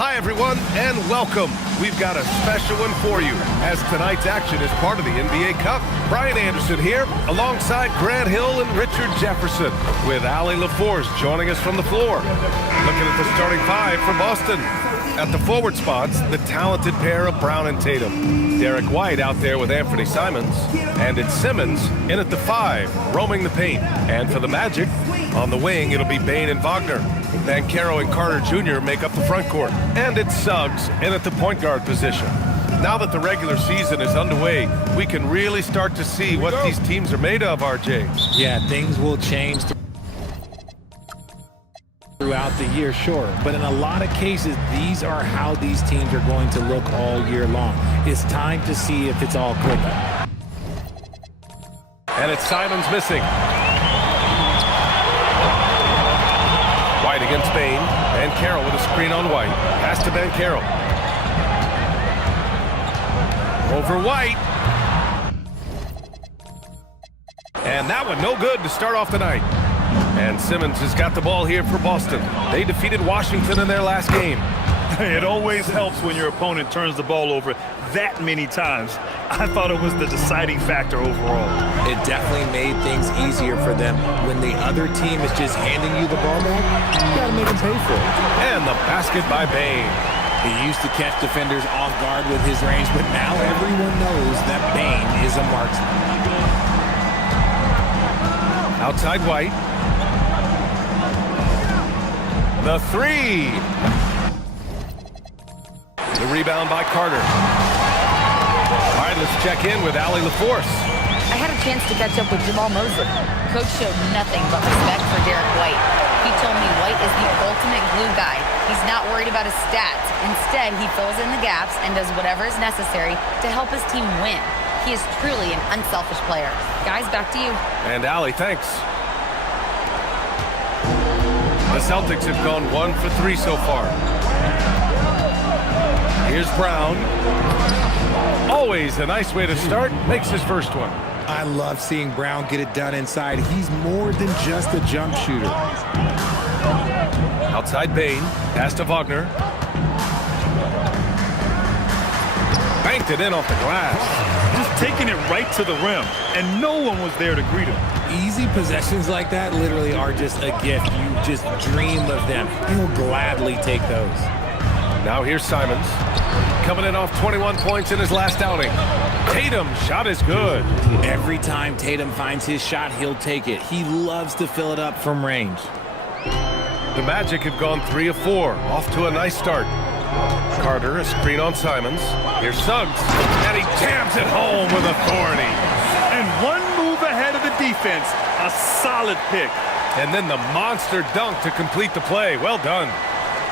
Hi, everyone, and welcome. We've got a special one for you, as tonight's action is part of the NBA Cup. Brian Anderson here, alongside Grant Hill and Richard Jefferson, with Allie LaForce joining us from the floor. Looking at the starting five for Boston. At the forward spots, the talented pair of Brown and Tatum. Derek White out there with Anthony Simons. And it's Simmons in at the 5, roaming the paint. And for the Magic, on the wing, it'll be Bane and Wagner. Banchero and Carter Jr. make up the front court. And it's Suggs in at the point guard position. Now that the regular season is underway, we can really start to see what these teams are made of, RJ. Yeah, things will change throughout the year, sure. But in a lot of cases, these are how these teams are going to look all year long. It's time to see if it's all clicking. And it's Simons missing. White against Bane. Banchero with a screen on White. Pass to Banchero. Over White. And that one no good to start off the night. And Simmons has got the ball here for Boston. They defeated Washington in their last game. It always helps when your opponent turns the ball over that many times. I thought it was the deciding factor overall. It definitely made things easier for them. When the other team is just handing you the ball back, you gotta make them pay for it. And the basket by Bane. He used to catch defenders off guard with his range, but now everyone knows that Bane is a marksman. Outside White. The 3. The rebound by Carter. All right, let's check in with Allie LaForce. I had a chance to catch up with Jamal Mosley. Coach showed nothing but respect for Derek White. He told me White is the ultimate glue guy. He's not worried about his stats. Instead, he fills in the gaps and does whatever is necessary to help his team win. He is truly an unselfish player. Guys, back to you. And Allie, thanks. The Celtics have gone 1 for 3 so far. Here's Brown. Always a nice way to start. Makes his first one. I love seeing Brown get it done inside. He's more than just a jump shooter. Outside Bane. Pass to Wagner. Banked it in off the glass. Just taking it right to the rim, and no one was there to greet him. Easy possessions like that literally are just a gift. You just dream of them. He'll gladly take those. Now here's Simons. Coming in off 21 points in his last outing. Tatum's shot is good. Every time Tatum finds his shot, he'll take it. He loves to fill it up from range. The Magic have gone 3 of 4. Off to a nice start. Carter, a screen on Simons. Here's Suggs. And he jams it home with authority. And one move ahead of the defense. A solid pick. And then the monster dunk to complete the play. Well done.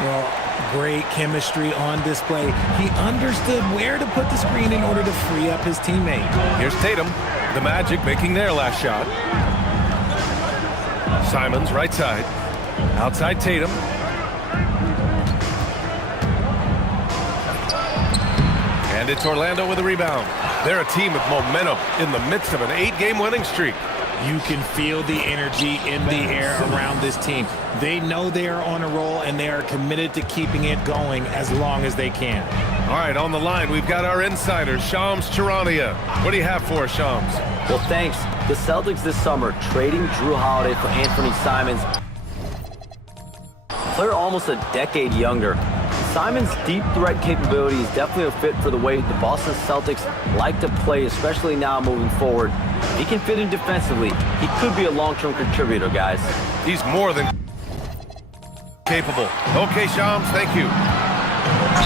Well, great chemistry on display. He understood where to put the screen in order to free up his teammate. Here's Tatum. The Magic making their last shot. Simons, right side. Outside Tatum. And it's Orlando with a rebound. They're a team with momentum in the midst of an 8-game winning streak. You can feel the energy in the air around this team. They know they are on a roll, and they are committed to keeping it going as long as they can. All right, on the line, we've got our insider, Shams Charania. What do you have for us, Shams? Well, thanks. The Celtics this summer trading Drew Holiday for Anthony Simons. A player almost a decade younger. Simons' deep threat capability is definitely a fit for the way the Boston Celtics like to play, especially now moving forward. He can fit in defensively. He could be a long-term contributor, guys. He's more than capable. Okay, Shams, thank you.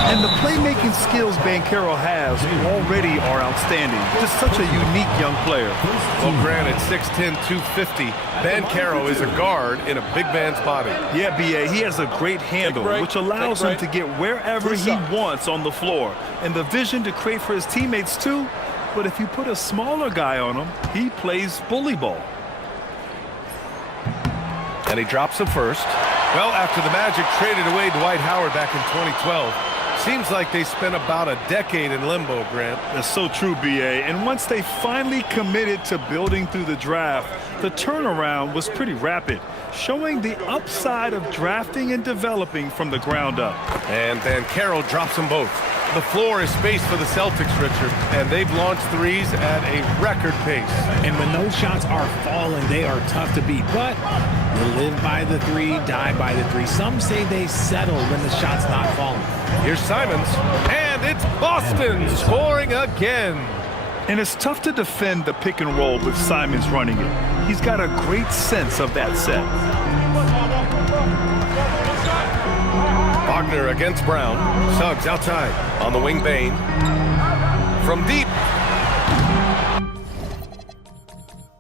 And the playmaking skills Banchero has already are outstanding. Just such a unique young player. Well, granted, 6'10", 250. Banchero is a guard in a big man's body. Yeah, B.A., he has a great handle, which allows him to get wherever he wants on the floor. And the vision to create for his teammates, too. But if you put a smaller guy on him, he plays bully ball. And he drops the first. Well, after the Magic traded away Dwight Howard back in 2012, Seems like they spent about a decade in limbo, Grant. That's so true, B.A. And once they finally committed to building through the draft, the turnaround was pretty rapid, showing the upside of drafting and developing from the ground up. And Banchero drops them both. The floor is spaced for the Celtics, Richard, and they've launched threes at a record pace. And when those shots are falling, they are tough to beat. But you live by the three, die by the three. Some say they settle when the shot's not falling. Here's Simons, and it's Boston scoring again. And it's tough to defend the pick and roll with Simons running it. He's got a great sense of that set. Wagner against Brown. Suggs outside. On the wing, Bain. From deep.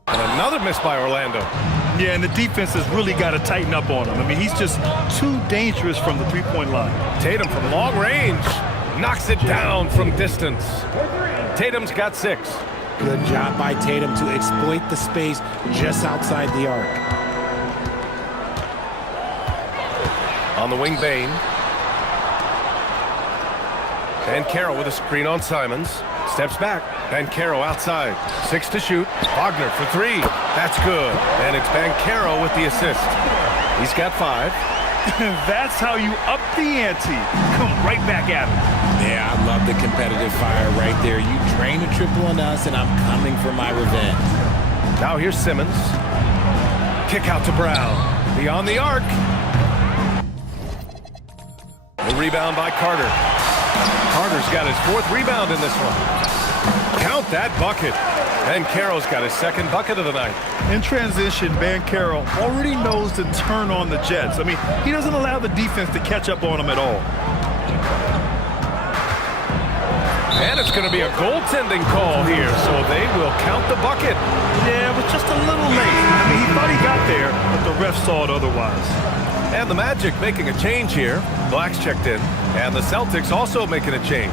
And another miss by Orlando. Yeah, and the defense has really got to tighten up on him. I mean, he's just too dangerous from the three-point line. Tatum from long range. Knocks it down from distance. Tatum's got 6. Good job by Tatum to exploit the space just outside the arc. On the wing, Bain. Banchero with a screen on Simons. Steps back. Banchero outside. 6 to shoot. Wagner for 3. That's good. And it's Banchero with the assist. He's got 5. That's how you up the ante. Come right back at him. Yeah, I love the competitive fire right there. You drain a triple on us, and I'm coming for my revenge. Now here's Simmons. Kick out to Brown. Beyond the arc. The rebound by Carter. Carter's got his 4th rebound in this one. Count that bucket. Banchero's got his 2nd bucket of the night. In transition, Banchero already knows to turn on the Jets. I mean, he doesn't allow the defense to catch up on him at all. And it's going to be a goaltending call here, so they will count the bucket. Yeah, it was just a little late. I mean, he thought he got there, but the ref saw it otherwise. And the Magic making a change here. Black's checked in, and the Celtics also making a change.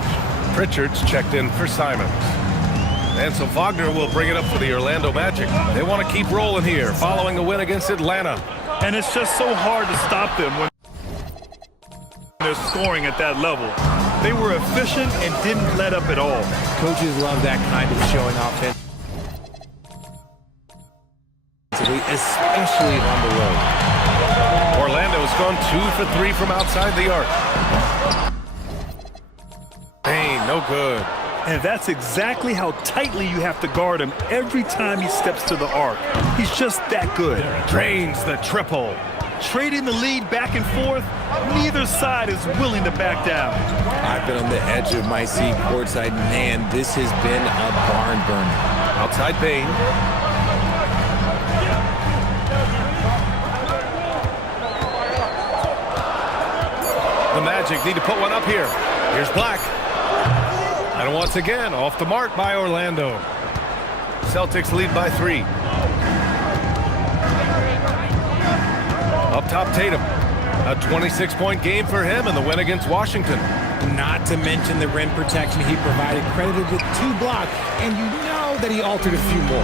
Pritchard's checked in for Simons. And so Wagner will bring it up for the Orlando Magic. They want to keep rolling here, following a win against Atlanta. And it's just so hard to stop them when they're scoring at that level. They were efficient and didn't let up at all. Coaches love that kind of showing offense, especially on the road. Orlando's gone 2 for 3 from outside the arc. Bain, no good. And that's exactly how tightly you have to guard him every time he steps to the arc. He's just that good. Drains the triple. Trading the lead back and forth, neither side is willing to back down. I've been on the edge of my seat courtside. Man, this has been a barn burner. Outside Bain. The Magic need to put one up here. Here's Black. And once again, off the mark by Orlando. Celtics lead by 3. Up top, Tatum. A 26-point game for him in the win against Washington. Not to mention the rim protection he provided, credited with 2 blocks, and you know that he altered a few more.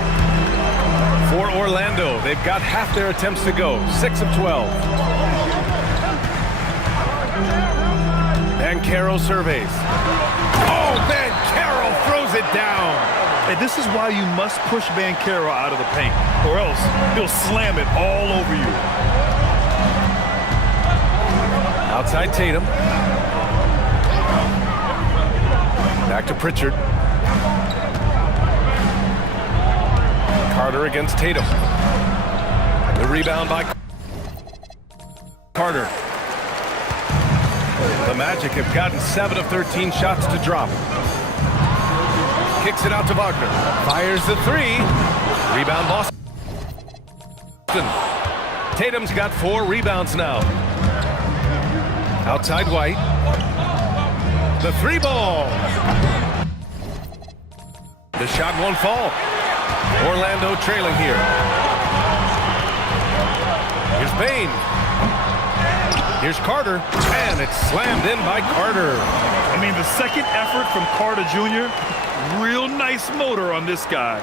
For Orlando, they've got half their attempts to go. 6 of 12. Banchero surveys. Oh, Banchero throws it down. And this is why you must push Banchero out of the paint, or else he'll slam it all over you. Outside Tatum. Back to Pritchard. Carter against Tatum. The rebound by Carter. The Magic have gotten 7 of 13 shots to drop. Kicks it out to Wagner. Fires the 3. Rebound Boston. Tatum's got 4 rebounds now. Outside White. The 3 ball. The shot won't fall. Orlando trailing here. Here's Bain. Here's Carter, and it's slammed in by Carter. I mean, the second effort from Carter Jr., real nice motor on this guy.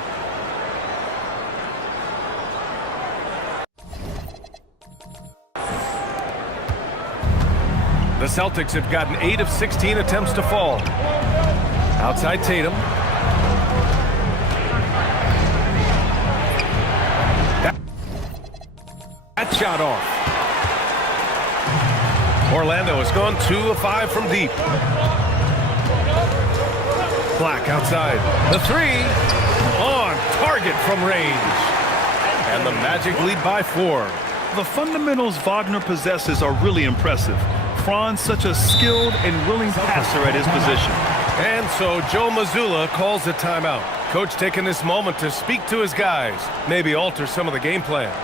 The Celtics have gotten 8 of 16 attempts to fall. Outside Tatum. That shot off. Orlando has gone 2 of 5 from deep. Black outside. The 3 on target from range. And the Magic lead by 4. The fundamentals Wagner possesses are really impressive. Franz such a skilled and willing passer at his position. And so Joe Mazzulla calls a timeout. Coach taking this moment to speak to his guys, maybe alter some of the game plan.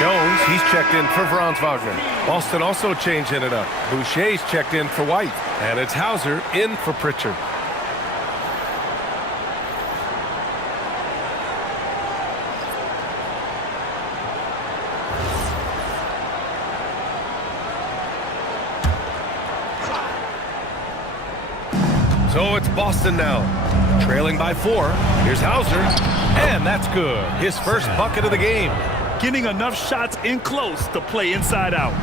Jones, he's checked in for Franz Wagner. Boston also changing it up. Boucher's checked in for White. And it's Hauser in for Pritchard. So it's Boston now, trailing by 4. Here's Hauser, and that's good. His first bucket of the game. Getting enough shots in close to play inside out.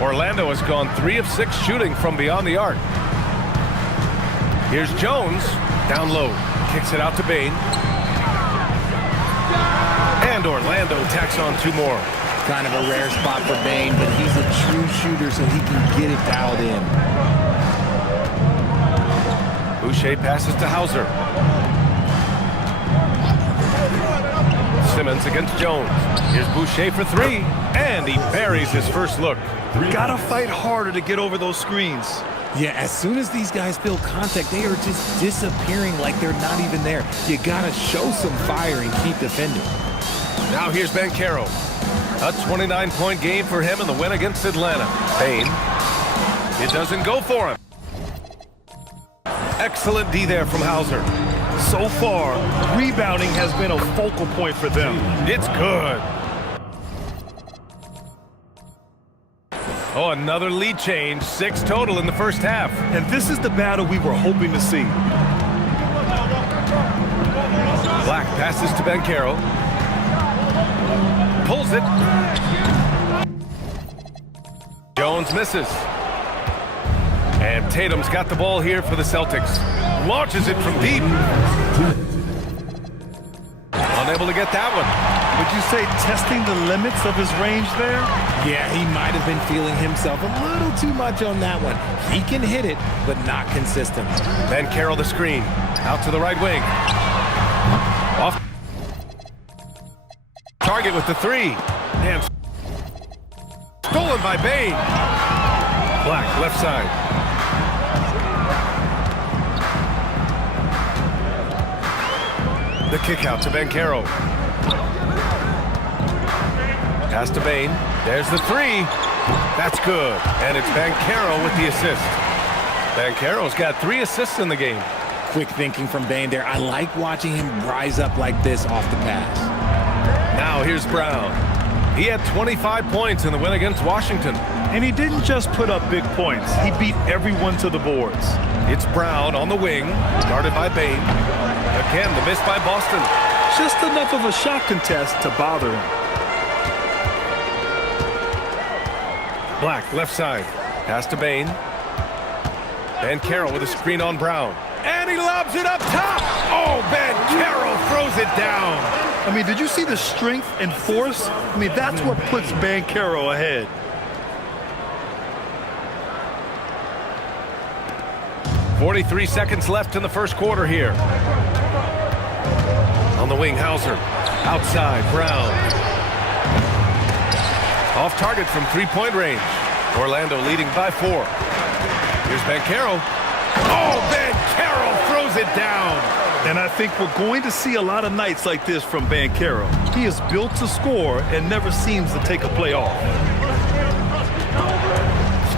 Orlando has gone 3 of 6 shooting from beyond the arc. Here's Jones, down low, kicks it out to Bane. And Orlando tacks on 2 more. Kind of a rare spot for Bane, but he's a true shooter, so he can get it dialed in. Boucher passes to Hauser. Simmons against Jones. Here's Boucher for 3, and he buries his first look. Gotta fight harder to get over those screens. Yeah, as soon as these guys feel contact, they are just disappearing like they're not even there. You gotta show some fire and keep defending. Now here's Banchero. A 29-point game for him in the win against Atlanta. Bane. It doesn't go for him. Excellent D there from Hauser. So far, rebounding has been a focal point for them. It's good. Oh, another lead change. 6 total in the first half. And this is the battle we were hoping to see. Black passes to Banchero. Pulls it. Jones misses. And Tatum's got the ball here for the Celtics. Launches it from deep. Unable to get that one. Would you say testing the limits of his range there? Yeah, he might have been feeling himself a little too much on that one. He can hit it, but not consistent. Banchero the screen. Out to the right wing. Off target with the 3. And stolen by Bane. Black left side. The kick out to Banchero. Pass to Bane. There's the 3. That's good. And it's Banchero with the assist. Banchero's got 3 assists in the game. Quick thinking from Bane there. I like watching him rise up like this off the pass. Now here's Brown. He had 25 points in the win against Washington. And he didn't just put up big points. He beat everyone to the boards. It's Brown on the wing, guarded by Bane. Again, the miss by Boston. Just enough of a shot contest to bother him. Black, left side. Pass to Bane. Banchero with a screen on Brown. And he lobs it up top. Oh, Banchero throws it down. I mean, did you see the strength and force? I mean, that's what puts Banchero ahead. .43 seconds left in the first quarter here. On the wing, Hauser. Outside, Brown. Off target from 3-point range. Orlando leading by 4. Here's Banchero. Oh, Banchero throws it down. And I think we're going to see a lot of nights like this from Banchero. He is built to score and never seems to take a play off.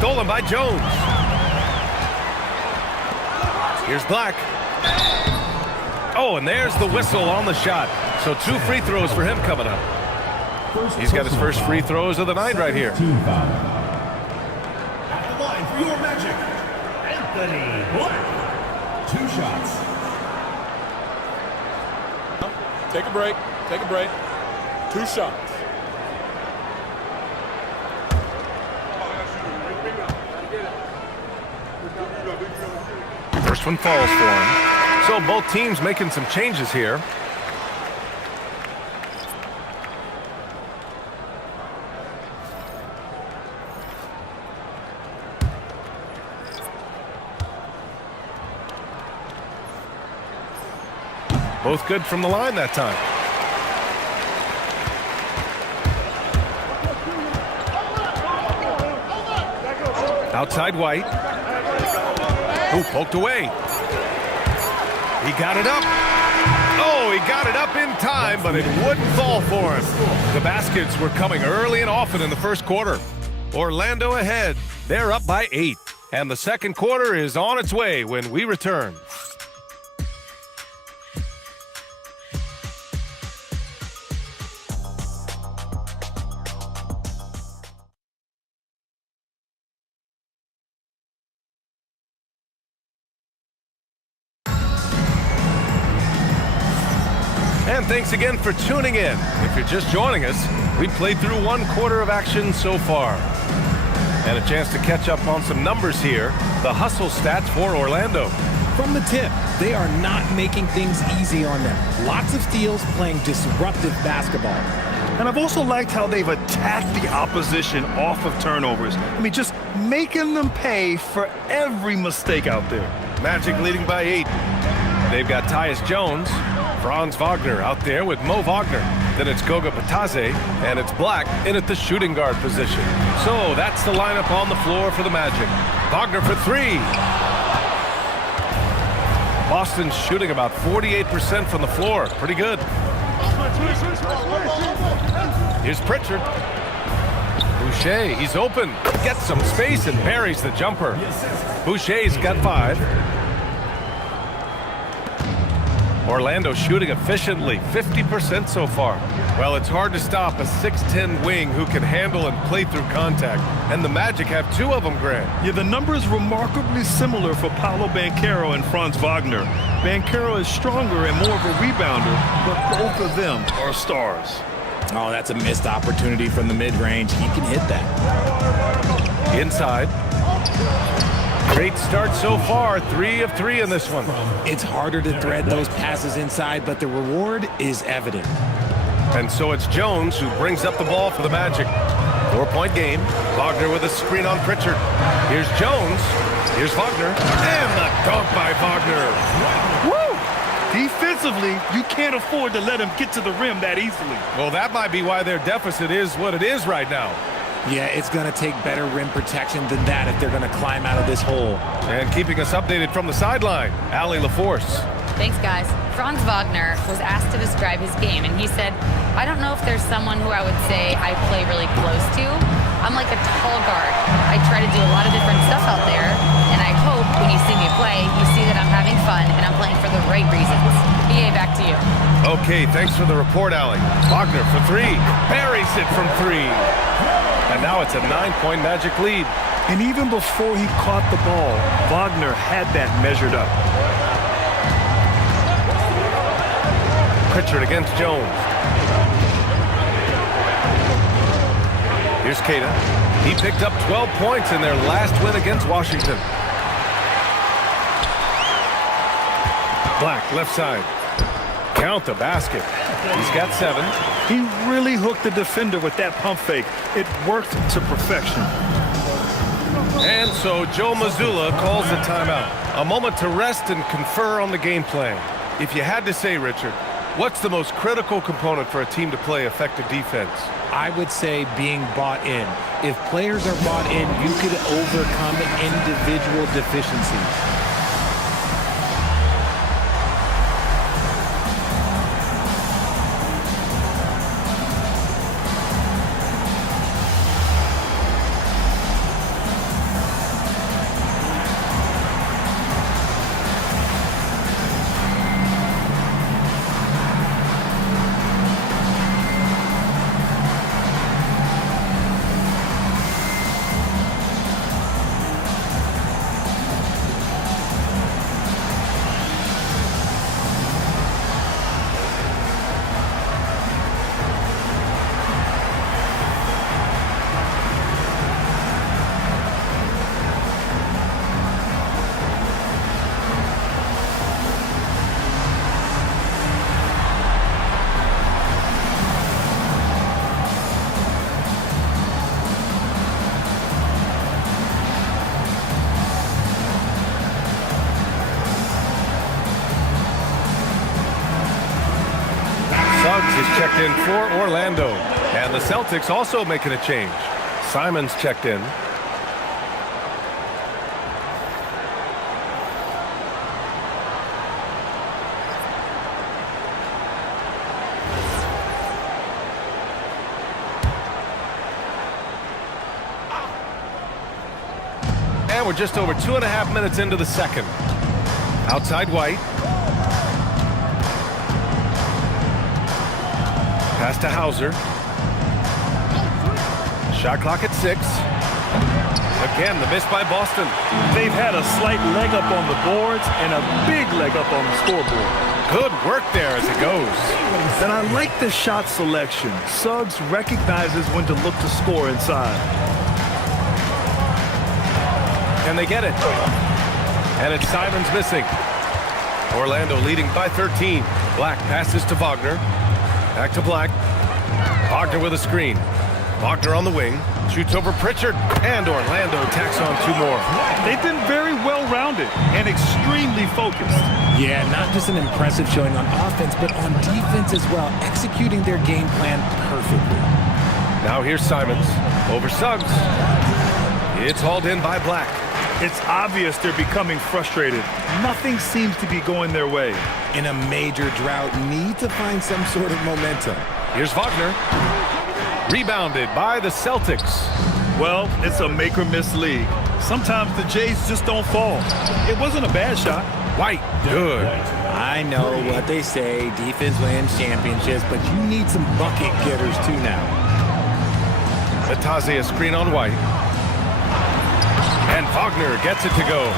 stolen by Jones. Here's Black. Oh, and there's the whistle on the shot. So 2 free throws for him coming up. He's got his first free throws of the night right here. At the line for your Magic, Anthony Black. 2 shots. Take a break. Take a break. 2 shots. First one falls for him. So both teams making some changes here. Both good from the line that time. Outside White. Ooh, poked away. He got it up. Oh, he got it up in time, but it wouldn't fall for him. The baskets were coming early and often in the first quarter. Orlando ahead. They're up by 8. And the second quarter is on its way when we return. And thanks again for tuning in. If you're just joining us, we played through 1 quarter of action so far. And a chance to catch up on some numbers here. The hustle stats for Orlando. From the tip, they are not making things easy on them. Lots of steals, playing disruptive basketball. And I've also liked how they've attacked the opposition off of turnovers. I mean, just making them pay for every mistake out there. Magic leading by 8. They've got Tyus Jones, Franz Wagner out there with Mo Wagner. Then it's Goga Bitadze, and it's Black in at the shooting guard position. So that's the lineup on the floor for the Magic. Wagner for 3. Boston's shooting about 48% from the floor. Pretty good. Here's Pritchard. Boucher, he's open. Gets some space and buries the jumper. Boucher's got 5. Orlando shooting efficiently, 50% so far. Well, it's hard to stop a 6'10 wing who can handle and play through contact. And the Magic have 2 of them, Grant. Yeah, the numbers remarkably similar for Paolo Banchero and Franz Wagner. Banchero is stronger and more of a rebounder, but both of them are stars. Oh, that's a missed opportunity from the mid-range. He can hit that. Inside. Great start so far, 3 of 3 in this one. It's harder to thread those passes inside, but the reward is evident. And so it's Jones who brings up the ball for the Magic. 4-point game. Wagner with a screen on Pritchard. Here's Jones. Here's Wagner. And the dunk by Wagner. Woo! Defensively, you can't afford to let him get to the rim that easily. Well, that might be why their deficit is what it is right now. Yeah, it's going to take better rim protection than that if they're going to climb out of this hole. And keeping us updated from the sideline, Allie LaForce. Thanks, guys. Franz Wagner was asked to describe his game, and he said, I don't know if there's someone who I would say I play really close to. I'm like a tall guard. I try to do a lot of different stuff out there, and I hope when you see me play, you see that I'm having fun and I'm playing for the right reasons. BA, back to you. Okay, thanks for the report, Allie. Wagner for 3. Buries it from 3. And now it's a 9-point Magic lead. And even before he caught the ball, Wagner had that measured up. Pritchard against Jones. Here's Keita. He picked up 12 points in their last win against Washington. Black, left side. Count the basket. He's got 7. He really hooked the defender with that pump fake. It worked to perfection. And so Joe Mazzulla calls the timeout. A moment to rest and confer on the game plan. If you had to say, Richard, what's the most critical component for a team to play effective defense? I would say being bought in. If players are bought in, you could overcome individual deficiencies. is checked in for Orlando. And the Celtics also making a change. Simons checked in. And we're just over 2.5 minutes into the second. Outside White. Pass to Hauser. Shot clock at 6. Again, the miss by Boston. They've had a slight leg up on the boards and a big leg up on the scoreboard. Good work there as it goes. And I like the shot selection. Suggs recognizes when to look to score inside. And they get it. And it's Simons missing. Orlando leading by 13. Black passes to Wagner. Back to Black. Wagner with a screen. Wagner on the wing. Shoots over Pritchard. And Orlando tacks on 2 more. They've been very well-rounded and extremely focused. Yeah, not just an impressive showing on offense, but on defense as well, executing their game plan perfectly. Now here's Simons. Over Suggs. It's hauled in by Black. It's obvious they're becoming frustrated. Nothing seems to be going their way. In a major drought, need to find some sort of momentum. Here's Wagner. Rebounded by the Celtics. Well, it's a make-or-miss league. Sometimes the Jays just don't fall. It wasn't a bad shot. White, good. I know what they say, defense wins championships, but you need some bucket getters too now. Ataze a screen on White. And Wagner gets it to go.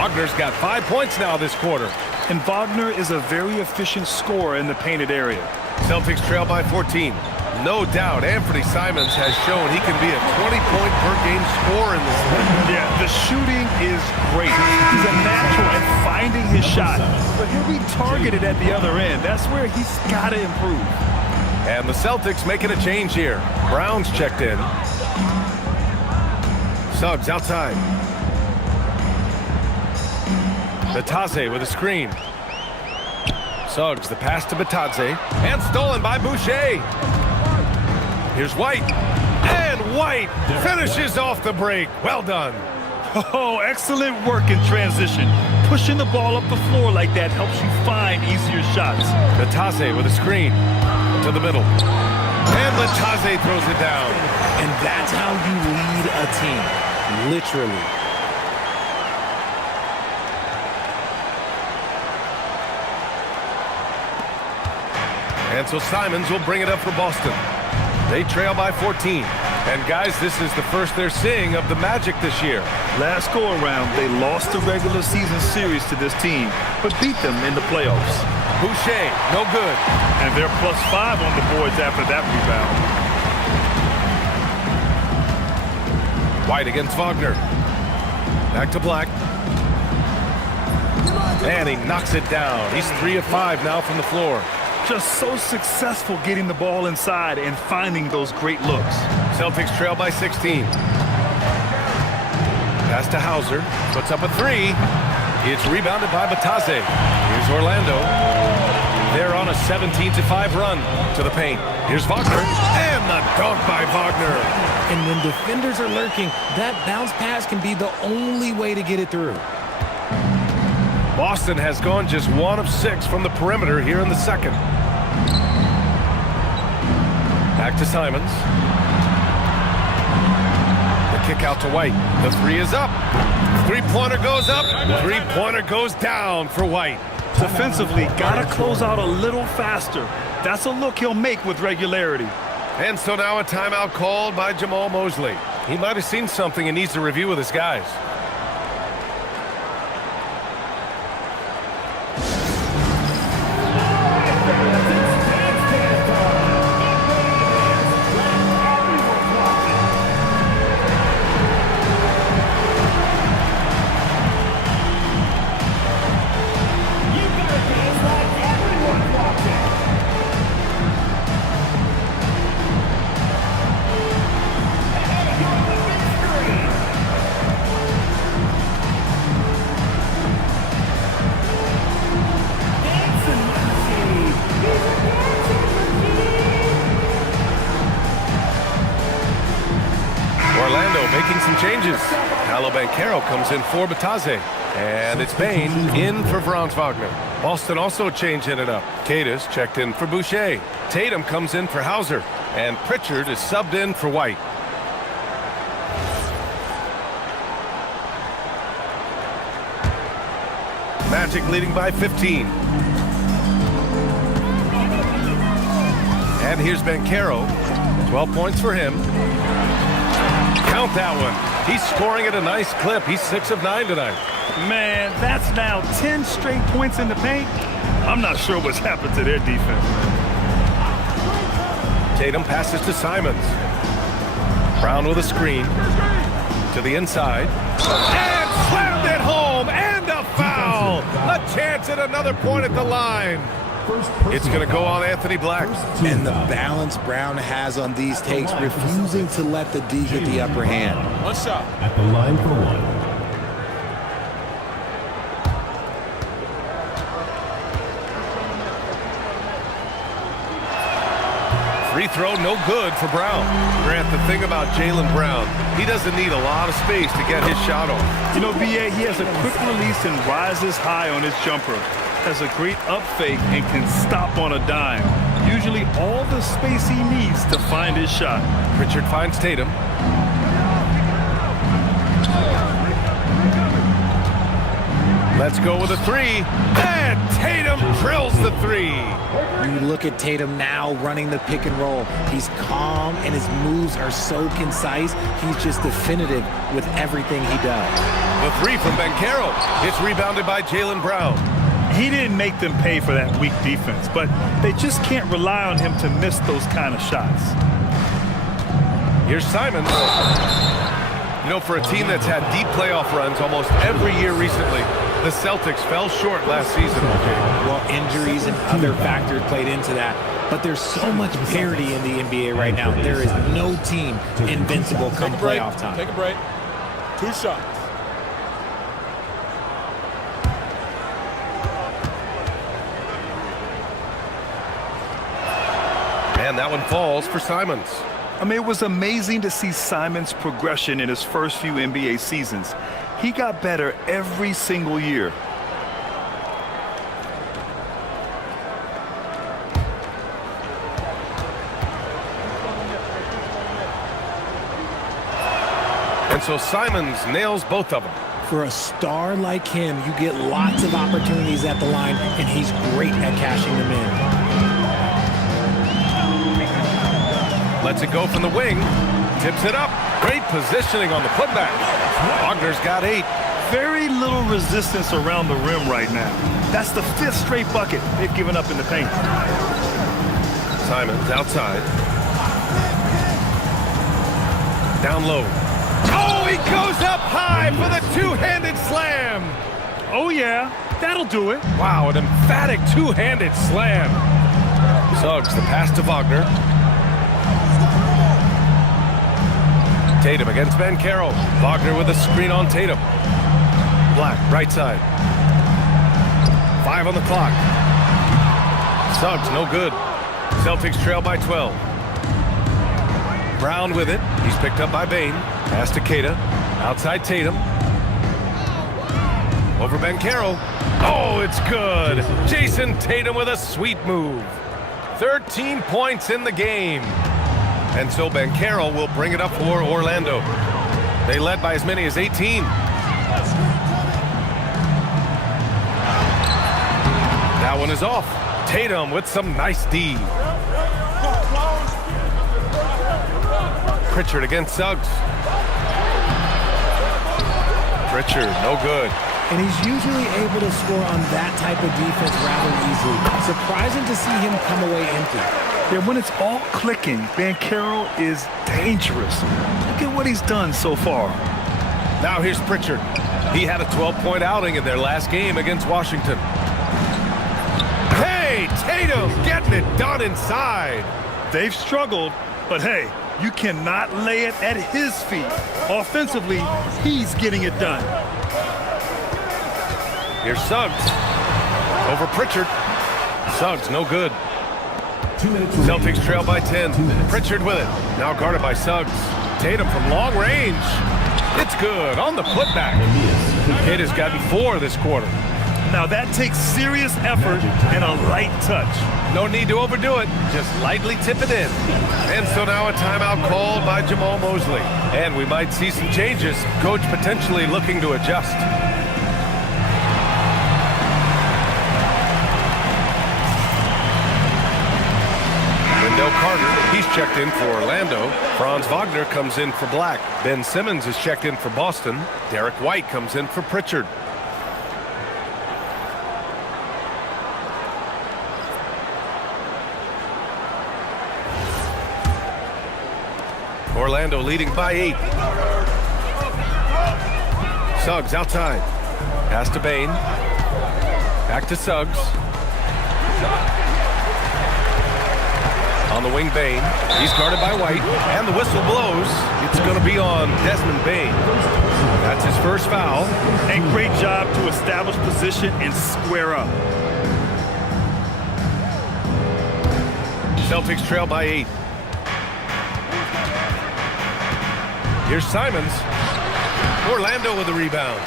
Wagner's got 5 points now this quarter. And Wagner is a very efficient scorer in the painted area. Celtics trail by 14. No doubt Anthony Simons has shown he can be a 20-point per game scorer in this league. Yeah, the shooting is great. He's a natural at finding his shot, but he'll be targeted at the other end. That's where he's got to improve. And the Celtics making a change here. Brown's checked in. Suggs outside. Batadze with a screen. Suggs, the pass to Batadze. And stolen by Boucher. Here's White. And White finishes off the break. Well done. Oh, excellent work in transition. Pushing the ball up the floor like that helps you find easier shots. Batadze with a screen. To the middle. And Batadze throws it down. And that's how you lead a team. Literally. And so Simons will bring it up for Boston. They trail by 14. And guys, this is the first they're seeing of the Magic this year. Last go-around, they lost the regular season series to this team, but beat them in the playoffs. Boucher, no good. And they're +5 on the boards after that rebound. White against Wagner. Back to Black. And he knocks it down. He's 3 of 5 now from the floor. Just so successful getting the ball inside and finding those great looks. Celtics trail by 16. Pass to Hauser. Puts up a 3. It's rebounded by Batadze. Here's Orlando. They're on a 17-5 run to the paint. Here's Wagner. And the dunk by Wagner. And when defenders are lurking, that bounce pass can be the only way to get it through. Boston has gone just 1 of 6 from the perimeter here in the second. Back to Simons. The kick out to White. The 3 is up. Three-pointer goes up. Three-pointer goes down for White. Defensively, gotta close out a little faster. That's a look he'll make with regularity. And so now a timeout called by Jamal Mosley. He might have seen something and needs to review with his guys. some changes. Paolo Banchero comes in for Batase. And it's Bain in for Franz Wagner. Boston also changing it up. Cadis checked in for Boucher. Tatum comes in for Hauser. And Pritchard is subbed in for White. Magic leading by 15. And here's Banchero. 12 points for him. Count that one. He's scoring at a nice clip. He's 6 of 9 tonight. Man, that's now 10 straight points in the paint. I'm not sure what's happened to their defense. Tatum passes to Simons. Brown with a screen. To the inside. And slammed it home. And a foul. A chance at another point at the line. It's going to go on Anthony Black. And the balance Brown has on these takes, refusing to let the D get the upper hand. One shot. At the line for one. Free throw, no good for Brown. Grant, the thing about Jaylen Brown, he doesn't need a lot of space to get his shot off. You know, B.A., he has a quick release and rises high on his jumper. Has a great up fake and can stop on a dime. Usually all the space he needs to find his shot. Pritchard finds Tatum. Let's go with a three. And Tatum drills the three. You look at Tatum now running the pick and roll. He's calm and his moves are so concise. He's just definitive with everything he does. The three from Banchero. It's rebounded by Jaylen Brown. He didn't make them pay for that weak defense, but they just can't rely on him to miss those kind of shots. Here's Simons. You know, for a team that's had deep playoff runs almost every year recently, the Celtics fell short last season. Well, injuries and other factors played into that. But there's so much parity in the NBA right now. There is no team invincible come playoff time. Take a break. 2 shots. And that one falls for Simons. I mean, it was amazing to see Simons' progression in his first few NBA seasons. He got better every single year. And so Simons nails both of them. For a star like him, you get lots of opportunities at the line, and he's great at cashing them in. Lets it go from the wing. Tips it up. Great positioning on the putback. Wagner's got 8. Very little resistance around the rim right now. That's the 5th straight bucket they've given up in the paint. Simons outside. Down low. Oh, he goes up high for the two-handed slam. Oh, yeah. That'll do it. Wow, an emphatic two-handed slam. Suggs the pass to Wagner. Tatum against Banchero. Wagner with a screen on Tatum. Black, right side. 5 on the clock. Suggs, no good. Celtics trail by 12. Brown with it. He's picked up by Bain. Pass to Keita. Outside Tatum. Over Banchero. Oh, it's good. Jason Tatum with a sweet move. 13 points in the game. And so Banchero will bring it up for Orlando. They led by as many as 18. That one is off. Tatum with some nice D. Pritchard against Suggs. Pritchard, no good. And he's usually able to score on that type of defense rather easily. Surprising to see him come away empty. Yeah, when it's all clicking, Banchero is dangerous. Look at what he's done so far. Now here's Pritchard. He had a 12-point outing in their last game against Washington. Hey, Tatum getting it done inside. They've struggled, but hey, you cannot lay it at his feet. Offensively, he's getting it done. Here's Suggs. Over Pritchard. Suggs, no good. Celtics trail by 10. Pritchard with it. Now guarded by Suggs. Tatum from long range. It's good on the putback. Kidd has gotten 4 this quarter. Now that takes serious effort and a light touch. No need to overdo it. Just lightly tip it in. And so now a timeout called by Jamal Mosley. And we might see some changes. Coach potentially looking to adjust. Wendell Carter, he's checked in for Orlando. Franz Wagner comes in for Black. Ben Simmons is checked in for Boston. Derek White comes in for Pritchard. Orlando leading by 8. Suggs outside. Pass to Bain. Back to Suggs. On the wing, Bain. He's guarded by White. And the whistle blows. It's going to be on Desmond Bain. That's his first foul. And great job to establish position and square up. Celtics trail by 8. Here's Simons. Orlando with the rebound.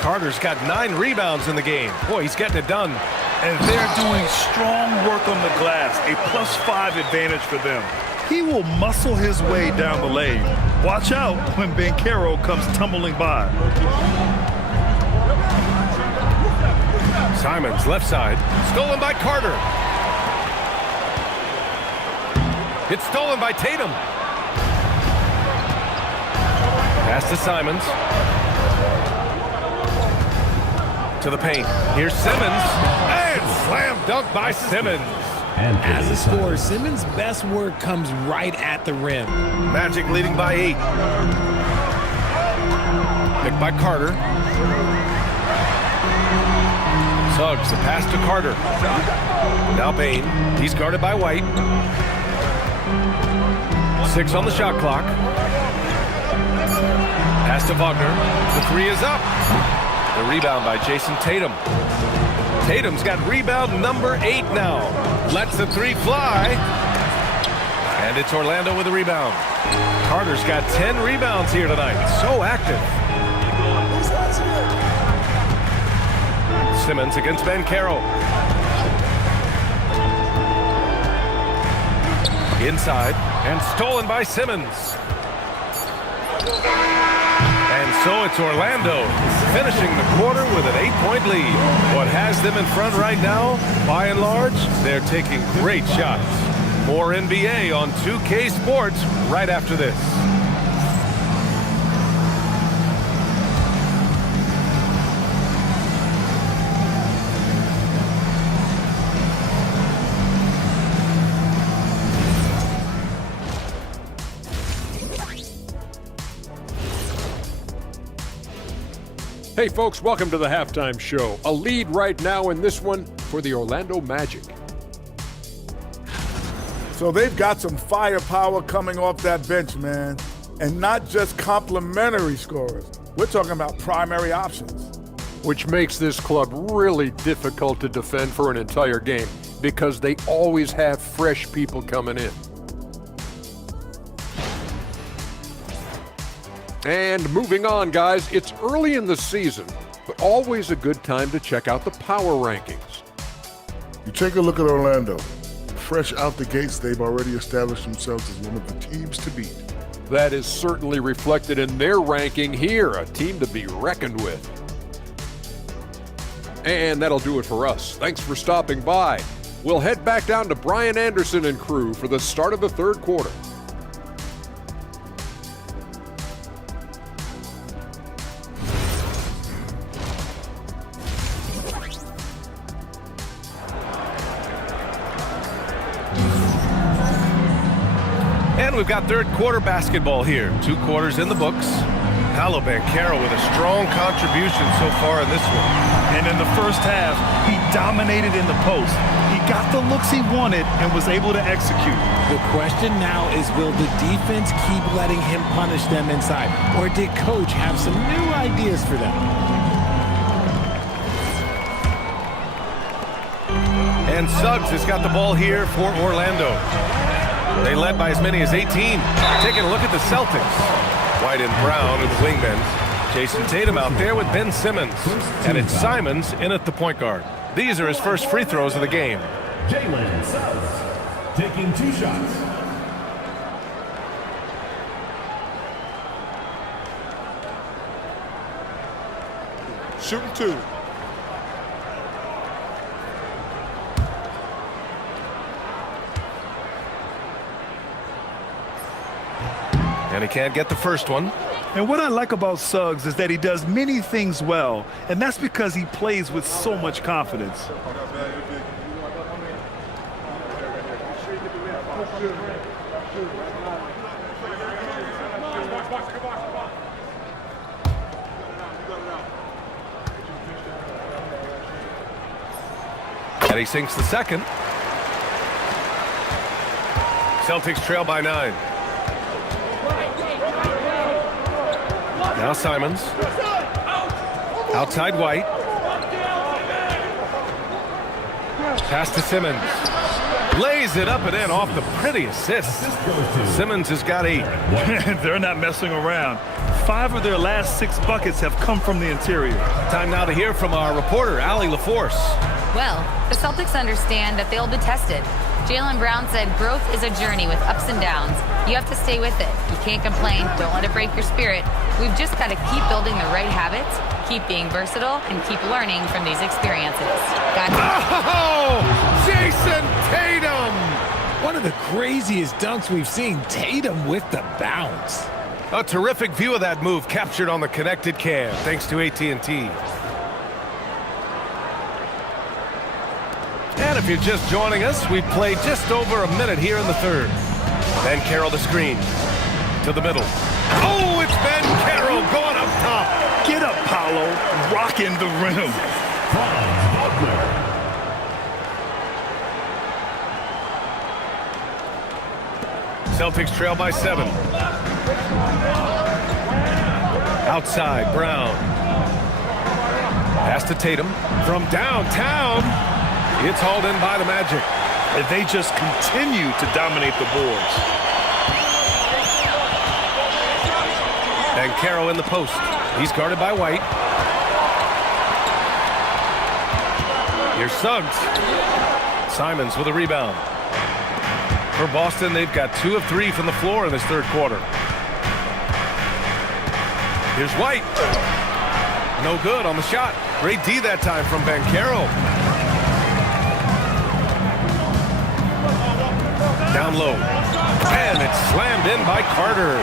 Carter's got 9 rebounds in the game. Boy, he's getting it done. And they're doing strong work on the glass. A +5 advantage for them. He will muscle his way down the lane. Watch out when Banchero comes tumbling by. Simons left side. Stolen by Carter. It's stolen by Tatum. Pass to Simons. To the paint. Here's Simmons. And slam dunk by Simmons. As a scorer, Simmons' best work comes right at the rim. Magic leading by 8. Picked by Carter. Suggs, the pass to Carter. Now Bain. He's guarded by White. 6 on the shot clock. Pass to Wagner. The 3 is up. The rebound by Jason Tatum. Tatum's got rebound number 8 now. Lets the 3 fly. And it's Orlando with the rebound. Carter's got 10 rebounds here tonight. So active. Simmons against Banchero. Inside. And stolen by Simmons. And so it's Orlando finishing the quarter with an 8-point lead. What has them in front right now, by and large, they're taking great shots. More NBA on 2K Sports right after this. Hey folks, welcome to the halftime show. A lead right now in this one for the Orlando Magic. So they've got some firepower coming off that bench, man. And not just complimentary scorers. We're talking about primary options. Which makes this club really difficult to defend for an entire game because they always have fresh people coming in. And moving on, guys, it's early in the season, but always a good time to check out the power rankings. You take a look at Orlando. Fresh out the gates, they've already established themselves as one of the teams to beat. That is certainly reflected in their ranking here, a team to be reckoned with. And that'll do it for us. Thanks for stopping by. We'll head back down to Brian Anderson and crew for the start of the third quarter. And we've got third quarter basketball here. 2 quarters in the books. Paolo Banchero with a strong contribution so far in this one. And in the first half, he dominated in the post. He got the looks he wanted and was able to execute. The question now is, will the defense keep letting him punish them inside? Or did Coach have some new ideas for them? And Suggs has got the ball here for Orlando. They led by as many as 18. Taking a look at the Celtics. White and Brown are the wingmen. Jason Tatum out there with Ben Simmons. And it's Simons in at the point guard. These are his first free throws of the game. Jalen Suggs taking 2 shots. Shooting 2. And he can't get the first one. And what I like about Suggs is that he does many things well, and that's because he plays with so much confidence. And he sinks the second. Celtics trail by 9. Now Simons. Outside White. Pass to Simmons. Lays it up and in off the pretty assist. Simmons has got 8. They're not messing around. 5 of their last 6 buckets have come from the interior. Time now to hear from our reporter, Allie LaForce. Well, the Celtics understand that they'll be tested. Jaylen Brown said growth is a journey with ups and downs. You have to stay with it. You can't complain. Don't let it break your spirit. We've just got to keep building the right habits, keep being versatile, and keep learning from these experiences. Oh, Jason Tatum! One of the craziest dunks we've seen. Tatum with the bounce. A terrific view of that move captured on the connected cam, thanks to AT&T. And if you're just joining us, we've played just over a minute here in the third. Ben Carroll the screen. To the middle. Oh, it's Ben Carroll going up top. Get up, Paolo. Rocking the rim. Celtics trail by 7. Outside, Brown. Pass to Tatum. From downtown. It's hauled in by the Magic. And they just continue to dominate the boards. And Carroll in the post. He's guarded by White. Here's Suggs. Simons with a rebound. For Boston, they've got 2 of 3 from the floor in this third quarter. Here's White. No good on the shot. Great D that time from Ben Carroll. Down low. And it's slammed in by Carter.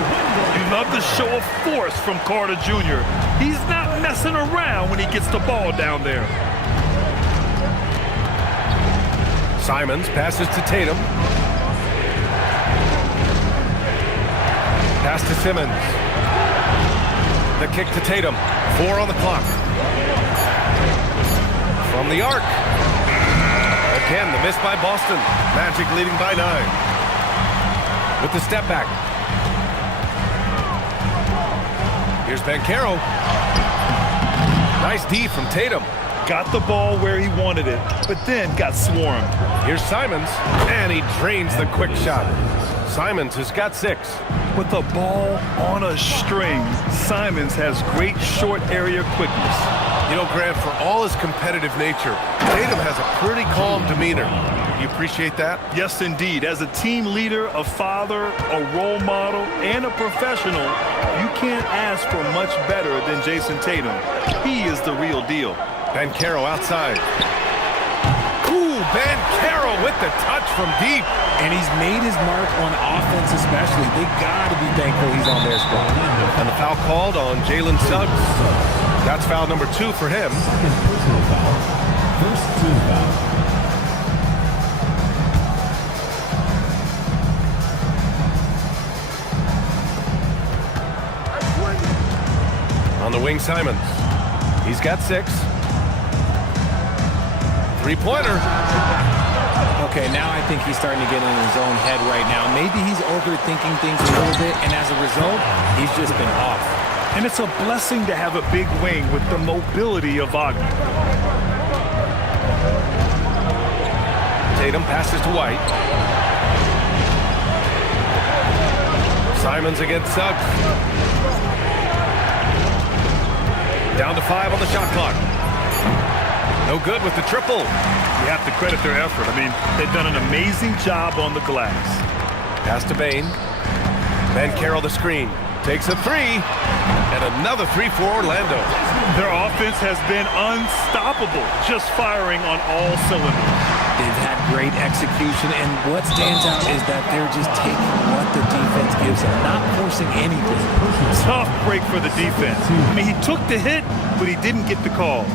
You love the show of force from Carter Jr. He's not messing around when he gets the ball down there. Simons passes to Tatum. Pass to Simmons. The kick to Tatum. 4 on the clock. From the arc. Again, the miss by Boston. Magic leading by 9. With the step back. Here's Ben Carroll. Nice D from Tatum. Got the ball where he wanted it, but then got swarmed. Here's Simons, and he drains the quick shot. Simons has got 6. With the ball on a string, Simons has great short area quickness. You know, Grant, for all his competitive nature, Tatum has a pretty calm demeanor. You appreciate that? Yes, indeed. As a team leader, a father, a role model, and a professional, you can't ask for much better than Jason Tatum. He is the real deal. Ben Carroll outside. Ooh, Ben Carroll with the touch from deep. And he's made his mark on offense especially. They got to be thankful he's on their squad. And the foul called on Jalen Suggs. That's foul number 2 for him. Personal foul. First team foul. On the wing, Simons. He's got 6. Three-pointer. Okay, now I think he's starting to get in his own head right now. Maybe he's overthinking things a little bit, and as a result, he's just been off. And it's a blessing to have a big wing with the mobility of Wagner. Tatum passes to White. Simons against Suggs. Down to 5 on the shot clock. No good with the triple. You have to credit their effort. I mean, they've done an amazing job on the glass. Pass to Bain. Banchero the screen. Takes a 3. And another 3 for Orlando. Their offense has been unstoppable, just firing on all cylinders. They've had great execution, and what stands out is that they're just taking what the defense gives them, not forcing anything. Tough break for the defense. I mean, he took the hit, but he didn't get the call.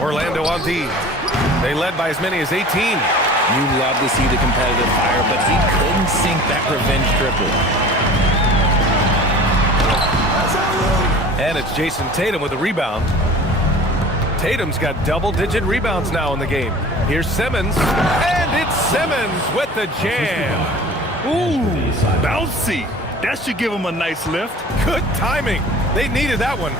Orlando on D. They led by as many as 18. You love to see the competitive fire, but he couldn't sink that revenge triple. And it's Jason Tatum with a rebound. Tatum's got double-digit rebounds now in the game. Here's Simmons, and it's Simmons with the jam. Ooh, bouncy. That should give him a nice lift. Good timing. They needed that one.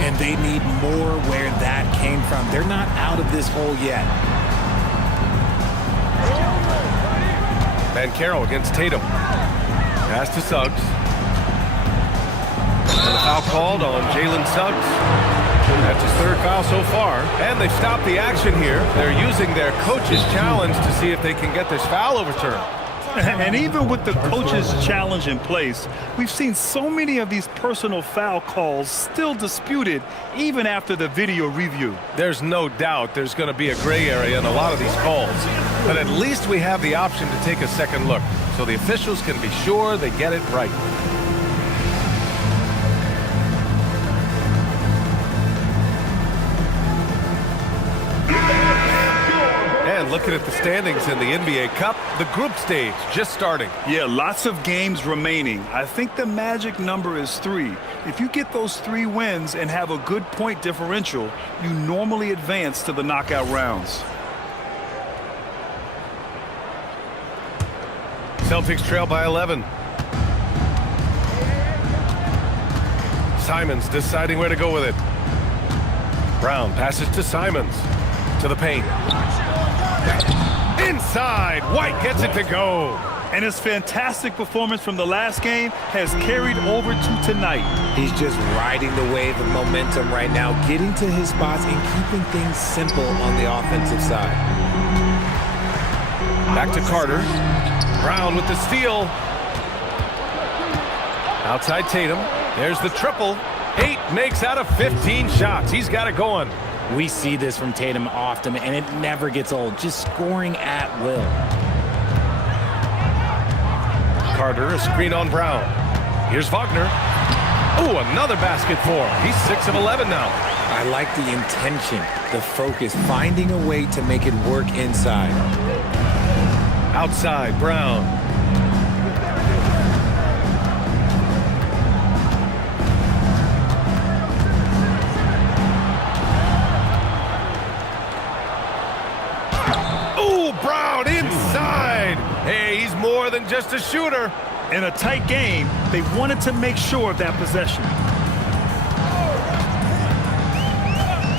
And they need more where that came from. They're not out of this hole yet. Banchero against Tatum. Pass to Suggs. And the foul called on Jalen Suggs. That's his 3rd foul so far. And they've stopped the action here. They're using their coach's challenge to see if they can get this foul overturned. And even with the coach's challenge in place, we've seen so many of these personal foul calls still disputed even after the video review. There's no doubt there's going to be a gray area in a lot of these calls. But at least we have the option to take a second look so the officials can be sure they get it right. And looking at the standings in the NBA Cup, the group stage just starting. Yeah, lots of games remaining. I think the magic number is 3. If you get those 3 wins and have a good point differential, you normally advance to the knockout rounds. Celtics trail by 11. Simons deciding where to go with it. Brown passes to Simons. To the paint. Inside, White gets it to go. And his fantastic performance from the last game has carried over to tonight. He's just riding the wave of momentum right now, getting to his spots and keeping things simple on the offensive side. Back to Carter. Brown with the steal. Outside Tatum. There's the triple. 8 makes out of 15 shots. He's got it going. We see this from Tatum often, and it never gets old, just scoring at will. Carter, a screen on Brown. Here's Wagner. Oh, another basket for him. He's 6 of 11 now. I like the intention, the focus, finding a way to make it work inside. Outside, Brown. Brown inside. Hey, he's more than just a shooter. In a tight game, they wanted to make sure of that possession.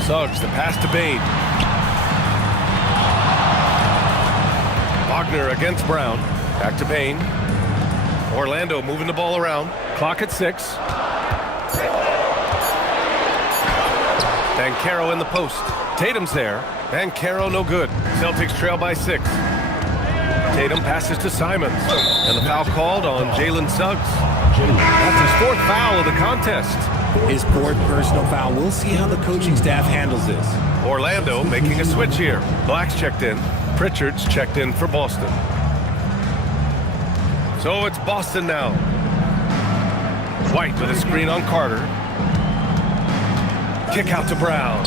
Suggs, the pass to Bain. Wagner against Brown. Back to Bain. Orlando moving the ball around. Clock at 6. Banchero in the post. Tatum's there. Banchero no good. Celtics trail by 6. Tatum passes to Simons. And the foul called on Jalen Suggs. That's his 4th foul of the contest. His 4th personal foul. We'll see how the coaching staff handles this. Orlando making a switch here. Black's checked in. Pritchard's checked in for Boston. So it's Boston now. White with a screen on Carter. Kick out to Brown.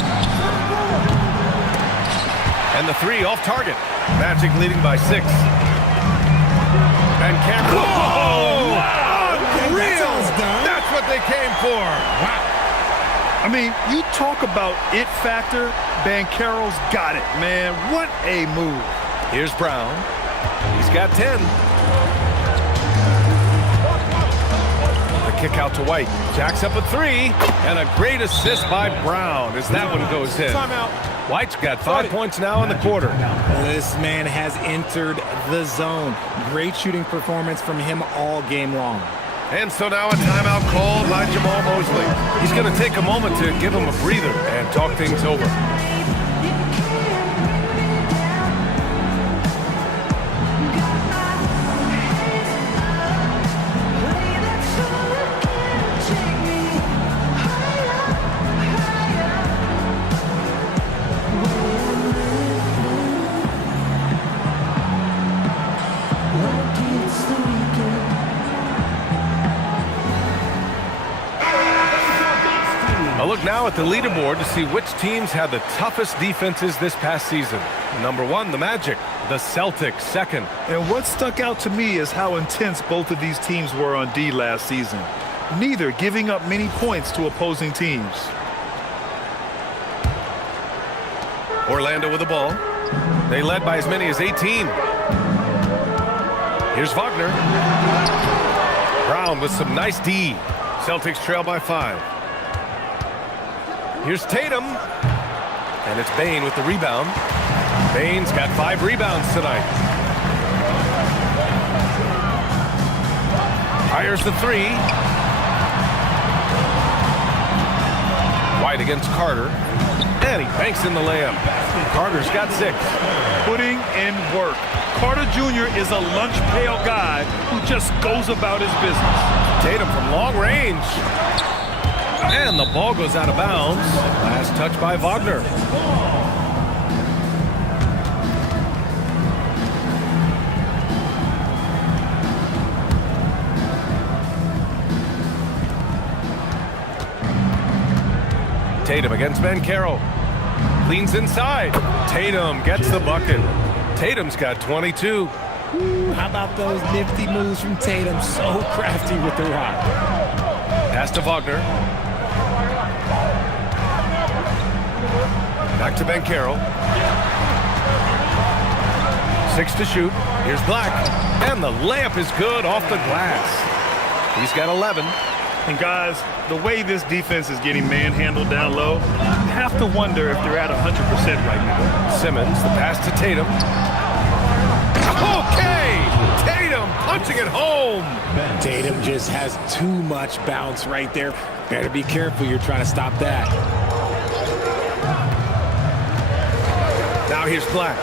And the 3 off target. Magic leading by 6. Banchero. Oh, wow. Unreal. That's what they came for. Wow. I mean, you talk about it factor. Banchero's got it, man. What a move. Here's Brown. He's got 10. The kick out to White. Jacks up a 3. And a great assist by Brown as that one goes in. Timeout. White's got 5 points now in the quarter. This man has entered the zone. Great shooting performance from him all game long. And so now a timeout called by Jamal Mosley. He's going to take a moment to give him a breather and talk things over. A look now at the leaderboard to see which teams had the toughest defenses this past season. Number 1, the Magic. The Celtics, second. And what stuck out to me is how intense both of these teams were on D last season. Neither giving up many points to opposing teams. Orlando with the ball. They led by as many as 18. Here's Wagner. Brown with some nice D. Celtics trail by 5. Here's Tatum. And it's Bane with the rebound. Bane's got 5 rebounds tonight. Fires the 3. White against Carter. And he banks in the layup. Carter's got 6. Putting in work. Carter Jr. is a lunch pail guy who just goes about his business. Tatum from long range. And the ball goes out of bounds. Last touch by Wagner. Tatum against Banchero. Leans inside. Tatum gets the bucket. Tatum's got 22. Ooh, how about those nifty moves from Tatum? So crafty with the rock. Pass to Wagner. Back to Banchero. 6 to shoot. Here's Black. And the layup is good off the glass. He's got 11. And guys, the way this defense is getting manhandled down low, you have to wonder if they're at 100% right now. Simmons, the pass to Tatum. Okay! Tatum punching it home. Tatum just has too much bounce right there. Better be careful. You're trying to stop that. Now here's Black.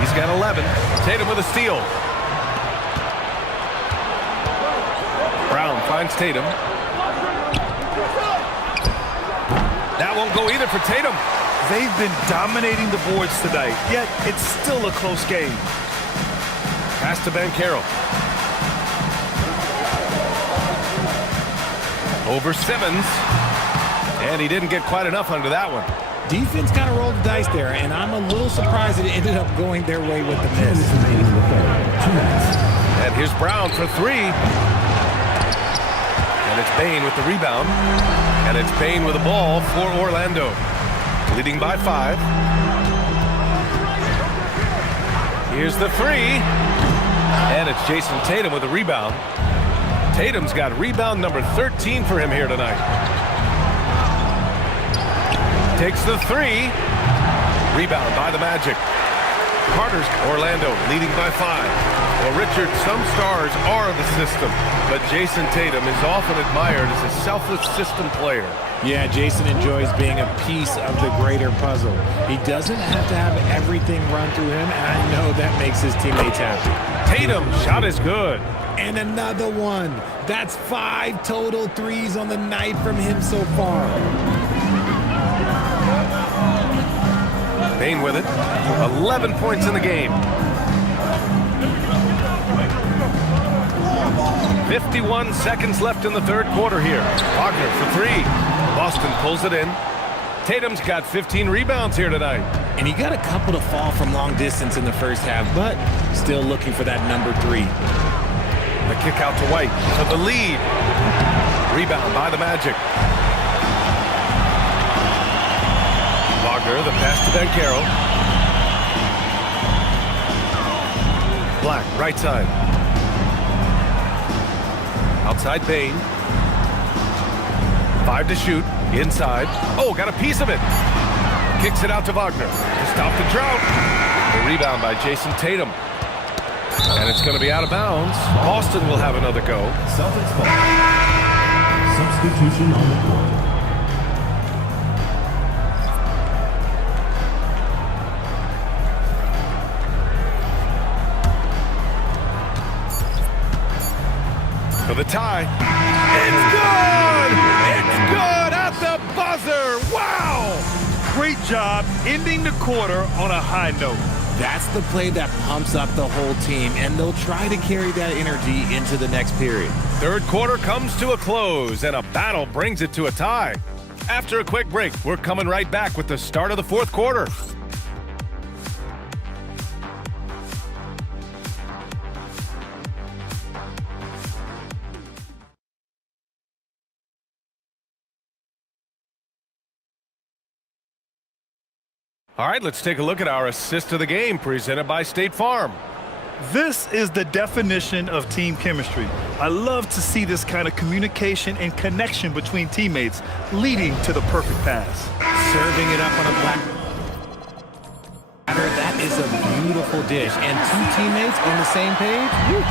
He's got 11. Tatum with a steal. Brown finds Tatum. That won't go either for Tatum. They've been dominating the boards tonight, yet it's still a close game. Pass to Banchero. Over Simmons. And he didn't get quite enough under that one. Defense kind of rolled the dice there, and I'm a little surprised it ended up going their way with the miss. And here's Brown for 3. And it's Bane with the rebound. And it's Bane with the ball for Orlando. Leading by 5. Here's the 3. And it's Jason Tatum with a rebound. Tatum's got rebound number 13 for him here tonight. Takes the 3. Rebound by the Magic. Carter's Orlando leading by 5. Well, Richard, some stars are the system, but Jason Tatum is often admired as a selfless system player. Yeah, Jason enjoys being a piece of the greater puzzle. He doesn't have to have everything run through him, and I know that makes his teammates happy. Tatum shot is good. And another one. That's 5 total threes on the night from him so far. Bane with it. 11 points in the game. 51 seconds left in the third quarter here. Wagner for 3. Boston pulls it in. Tatum's got 15 rebounds here tonight. And he got a couple to fall from long distance in the first half, but still looking for that number 3. The kick out to White for the lead. Rebound by the Magic. Wagner, the pass to Banchero. Black, right side. Outside Bane. 5 to shoot. Inside. Oh, got a piece of it. Kicks it out to Wagner to stop the drought. The rebound by Jason Tatum. And it's going to be out of bounds. Boston will have another go. Celtics ball. Substitution on the court. For the tie. It's good! It's good at the buzzer! Wow! Great job ending the quarter on a high note. That's the play that pumps up the whole team, and they'll try to carry that energy into the next period. Third quarter comes to a close, and a battle brings it to a tie. After a quick break, we're coming right back with the start of the fourth quarter. All right, let's take a look at our assist of the game presented by State Farm. This is the definition of team chemistry. I love to see this kind of communication and connection between teammates leading to the perfect pass. Serving it up on a black platter, that is a beautiful dish. And two teammates on the same page. Woo.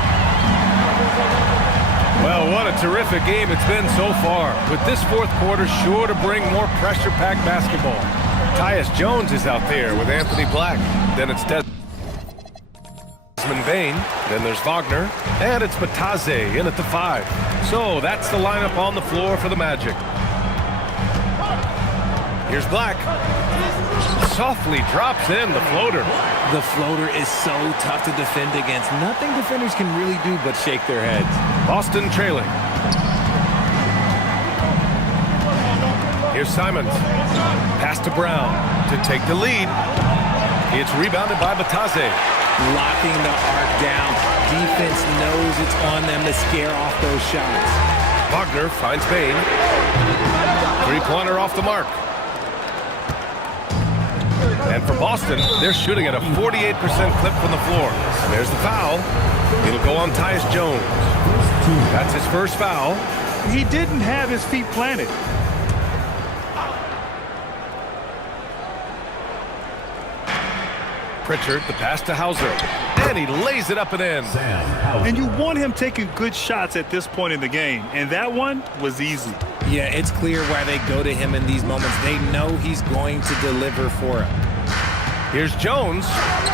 Well, what a terrific game it's been so far, with this fourth quarter sure to bring more pressure-packed basketball. Tyus Jones is out there with Anthony Black. Then it's Desmond Bain. Then there's Wagner. And it's Bataze in at the 5. So that's the lineup on the floor for the Magic. Here's Black. Softly drops in the floater. The floater is so tough to defend against. Nothing defenders can really do but shake their heads. Boston trailing. Here's Simons. Pass to Brown to take the lead. It's rebounded by Bataze. Locking the arc down. Defense knows it's on them to scare off those shots. Wagner finds Bain. Three-pointer off the mark. And for Boston, they're shooting at a 48% clip from the floor. And there's the foul. It'll go on Tyus Jones. That's his first foul. He didn't have his feet planted. Pritchard, the pass to Hauser. And he lays it up and in. And you want him taking good shots at this point in the game. And that one was easy. Yeah, it's clear why they go to him in these moments. They know he's going to deliver for them. Here's Jones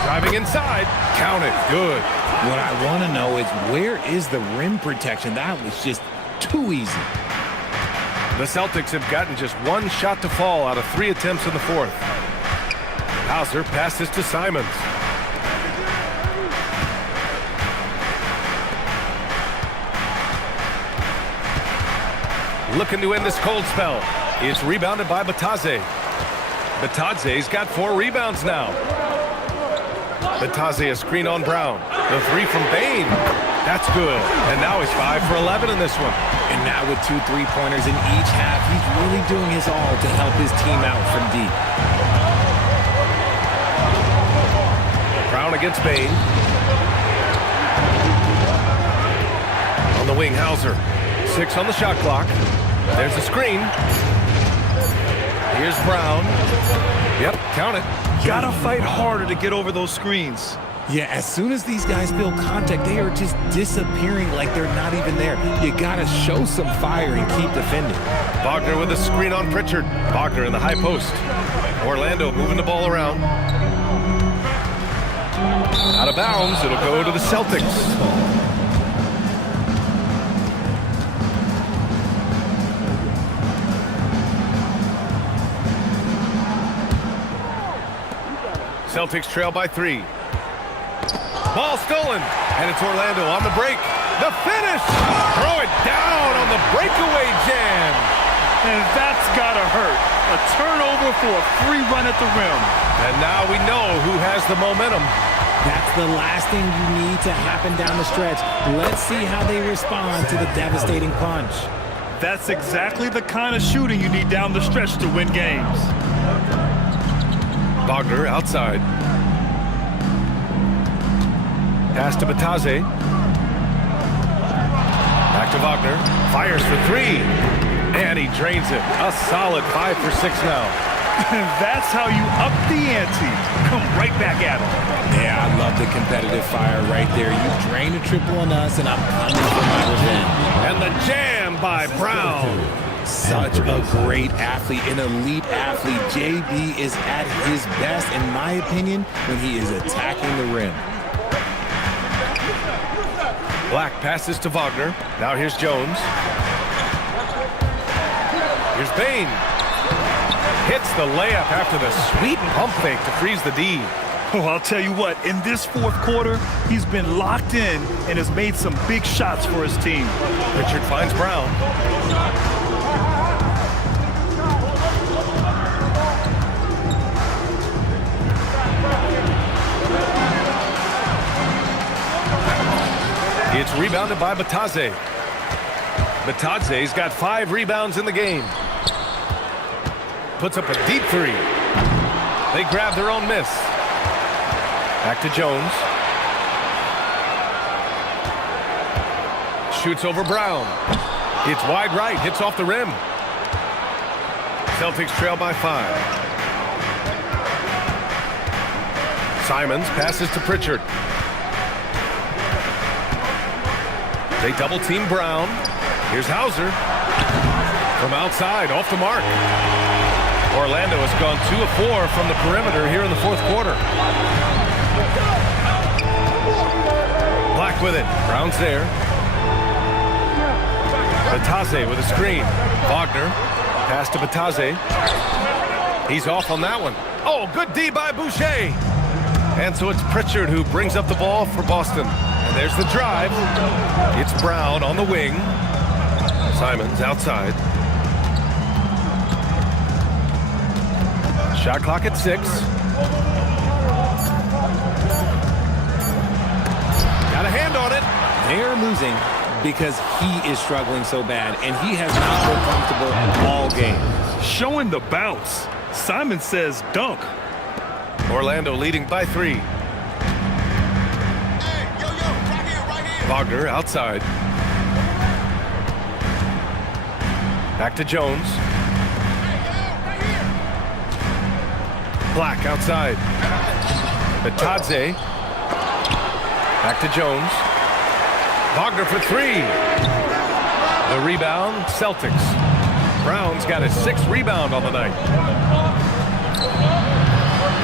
driving inside. Count it. Good. What I want to know is where is the rim protection? That was just too easy. The Celtics have gotten just one shot to fall out of 3 attempts in the fourth. Hauser passes to Simons. Looking to end this cold spell. It's rebounded by Bataze. Bataze's got 4 rebounds now. Bataze a screen on Brown. The 3 from Bain. That's good. And now he's 5 for 11 in this one. And now with 2 3-pointers in each half, he's really doing his all to help his team out from deep. Brown against Bain. On the wing, Hauser. 6 on the shot clock. There's the screen. Here's Brown. Yep, count it. Gotta fight harder to get over those screens. Yeah, as soon as these guys feel contact, they are just disappearing like they're not even there. You gotta show some fire and keep defending. Wagner with a screen on Pritchard. Wagner in the high post. Orlando moving the ball around. Out of bounds, it'll go to the Celtics. Celtics trail by 3. Ball stolen, and it's Orlando on the break. The finish! Throw it down on the breakaway jam. And that's gotta hurt. A turnover for a free run at the rim. And now we know who has the momentum. That's the last thing you need to happen down the stretch. Let's see how they respond to the devastating punch. That's exactly the kind of shooting you need down the stretch to win games. Wagner outside. Pass to Bataze. Back to Wagner. Fires for 3. And he drains it. A solid 5 for 6 now. That's how you up the ante. Come right back at him. Yeah, I love love the competitive fire right there. You drain a triple on us, and I'm coming for my revenge. And the jam by Brown. Such a great athlete, an elite athlete. JB is at his best, in my opinion, when he is attacking the rim. Black passes to Wagner. Now here's Jones. Here's Bain. Hits the layup after the sweet pump fake to freeze the D. Oh, I'll tell you what, in this fourth quarter, he's been locked in and has made some big shots for his team. Richard finds Brown. It's rebounded by Batadze. Batadze's got 5 rebounds in the game. Puts up a deep 3. They grab their own miss. Back to Jones. Shoots over Brown. It's wide right, hits off the rim. Celtics trail by 5. Simons passes to Pritchard. They double team Brown. Here's Hauser. From outside, off the mark. Orlando has gone 2 of 4 from the perimeter here in the fourth quarter. Black with it. Brown's there. Batadze with a screen. Wagner. Pass to Batadze. He's off on that one. Oh, good D by Boucher. And so it's Pritchard who brings up the ball for Boston. And there's the drive. It's Brown on the wing. Simons outside. Shot clock at 6. Got a hand on it. They're losing because he is struggling so bad, and he has not been comfortable all game. Showing the bounce. Simon says dunk. Orlando leading by 3. Wagner outside. Back to Jones. Black outside. Batadze. Back to Jones. Wagner for 3. The rebound, Celtics. Brown's got his 6th rebound on the night.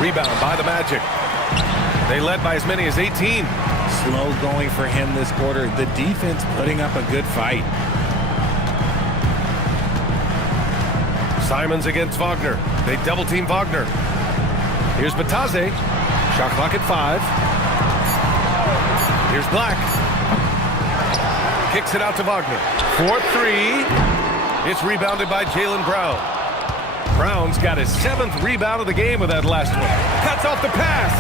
Rebound by the Magic. They led by as many as 18. Slow going for him this quarter. The defense putting up a good fight. Simons against Wagner. They double team Wagner. Here's Batadze. Shot clock at 5. Here's Black. Kicks it out to Wagner. 4-3. It's rebounded by Jaylen Brown. Brown's got his 7th rebound of the game with that last one. Cuts off the pass.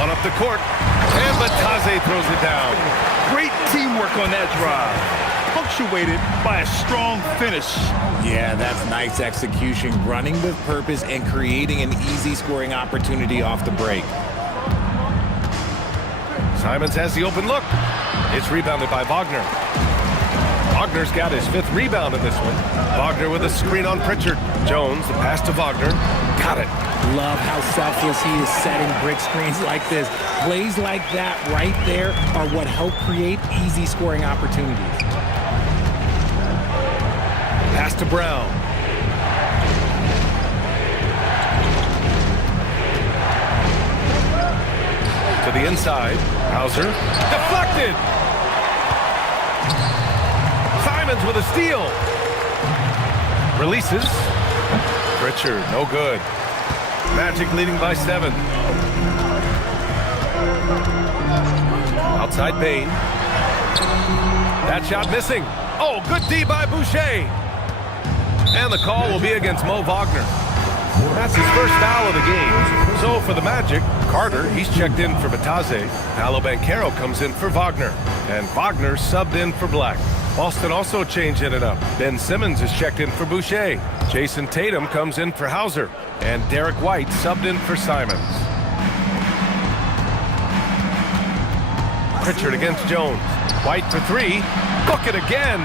On up the court. And Batadze throws it down. Great teamwork on that drive. Punctuated by a strong finish. Yeah, that's nice execution. Running with purpose and creating an easy scoring opportunity off the break. Simons has the open look. It's rebounded by Wagner. Wagner's got his 5th rebound in this one. Wagner with a screen on Pritchard. Jones, the pass to Wagner. Got it. Love how selfless he is setting brick screens like this. Plays like that right there are what help create easy scoring opportunities. Pass to Brown. To the inside. Hauser. Deflected. Simons with a steal. Releases. Pritchard, no good. Magic leading by 7. Outside Bain. That shot missing. Oh, good D by Boucher. And the call will be against Mo Wagner. That's his first foul of the game. So for the Magic, Carter, he's checked in for Batadze. Paolo Banchero comes in for Wagner. And Wagner subbed in for Black. Boston also changing it up. Ben Simmons is checked in for Boucher. Jason Tatum comes in for Hauser. And Derek White subbed in for Simons. Pritchard against Jones. White for 3. Book it again.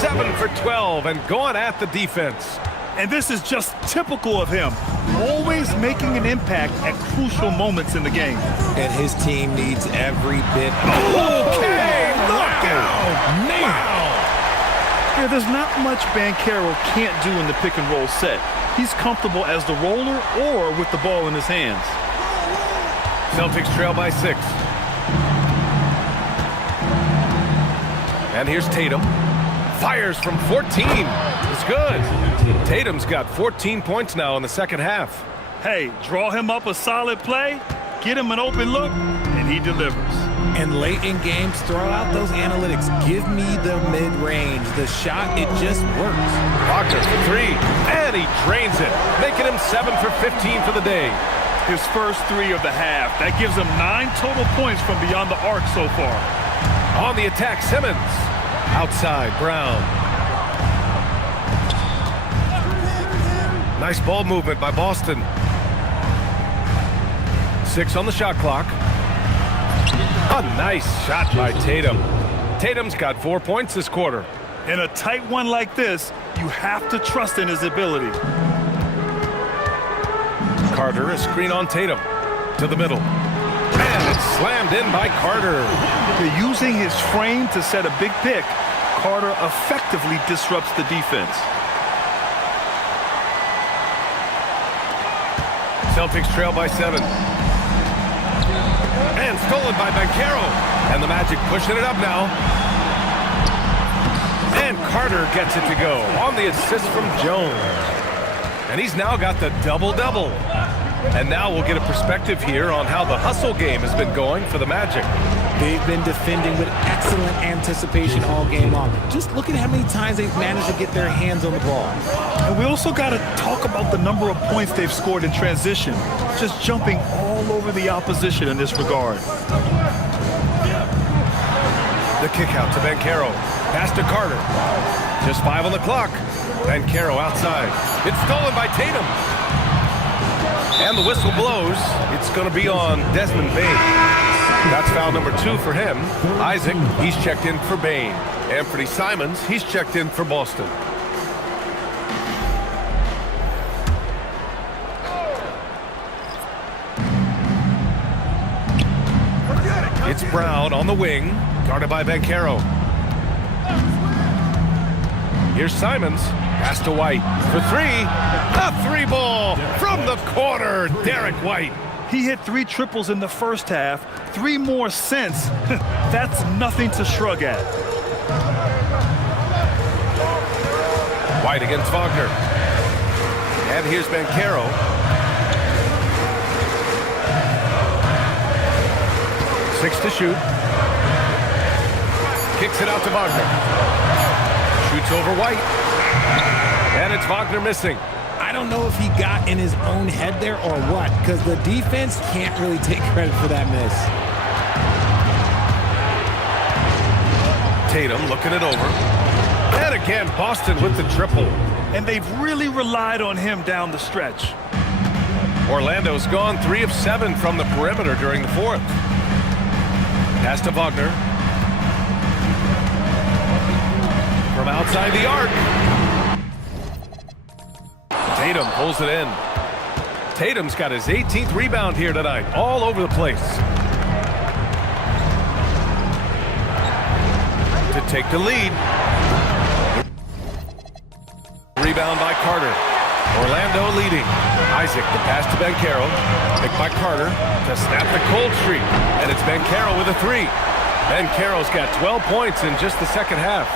7 for 12 and going at the defense. And this is just typical of him. always making an impact at crucial moments in the game. And his team needs every bit. Okay, look out! Man! Yeah, there's not much Banchero can't do in the pick and roll set. He's comfortable as the roller or with the ball in his hands. Celtics trail by 6. And here's Tatum. Fires from 14. It's good. Tatum's got 14 points now in the second half. Hey, draw him up a solid play, get him an open look, and he delivers. And late in games, throw out those analytics. Give me the mid-range. The shot, it just works. Wagner for 3, and he drains it, making him 7 for 15 for the day. His first 3 of the half. That gives him 9 total points from beyond the arc so far. On the attack, Simmons. Outside, Brown. Nice ball movement by Boston. 6 on the shot clock. A nice shot by Tatum. Tatum's got 4 points this quarter. In a tight one like this, you have to trust in his ability. Carter, a screen on Tatum. To the middle. And it's slammed in by Carter. They're using his frame to set a big pick. Carter effectively disrupts the defense. Celtics trail by 7. And stolen by Banchero. And the Magic pushing it up now. And Carter gets it to go on the assist from Jones. And he's now got the double-double. And now we'll get a perspective here on how the hustle game has been going for the Magic. They've been defending with excellent anticipation all game long. Just look at how many times they've managed to get their hands on the ball. And we also got to talk about the number of points they've scored in transition. Just jumping all over the opposition in this regard. The kick out to Banchero. Pass to Carter. Just 5 on the clock. Banchero outside. It's stolen by Tatum. And the whistle blows. It's going to be on Desmond Bane. That's foul number 2 for him. Isaac, he's checked in for Bane. Anthony Simons, he's checked in for Boston. It's Brown on the wing, guarded by Banchero. Here's Simons, pass to White for 3. A 3-ball from the corner, Derek White. He hit 3 triples in the first half, 3 more since. That's nothing to shrug at. White against Wagner. And here's Banchero. Six to shoot. Kicks it out to Wagner. Shoots over White. And it's Wagner missing. I don't know if he got in his own head there or what, because the defense can't really take credit for that miss. Tatum looking it over. And again, Boston with the triple. And they've really relied on him down the stretch. Orlando's gone 3 of 7 from the perimeter during the 4th. Pass to Wagner. From outside the arc. Tatum pulls it in. Tatum's got his 18th rebound here tonight, all over the place. To take the lead. Rebound by Carter. Orlando leading. Isaac, the pass to Banchero. Picked by Carter to snap the cold streak. And it's Banchero with a 3. Banchero's got 12 points in just the second half.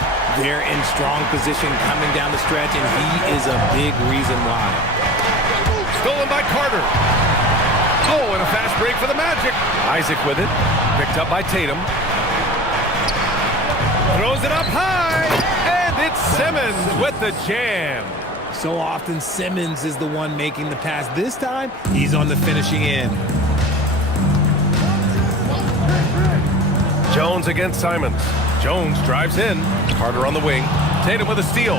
They're in strong position coming down the stretch, and he is a big reason why. Stolen by Carter. Oh, and a fast break for the Magic. Isaac with it. Picked up by Tatum. Throws it up high. And it's Simmons with the jam. So often Simmons is the one making the pass. This time, he's on the finishing end. Jones against Simons. Jones drives in. Carter on the wing. Tatum with a steal.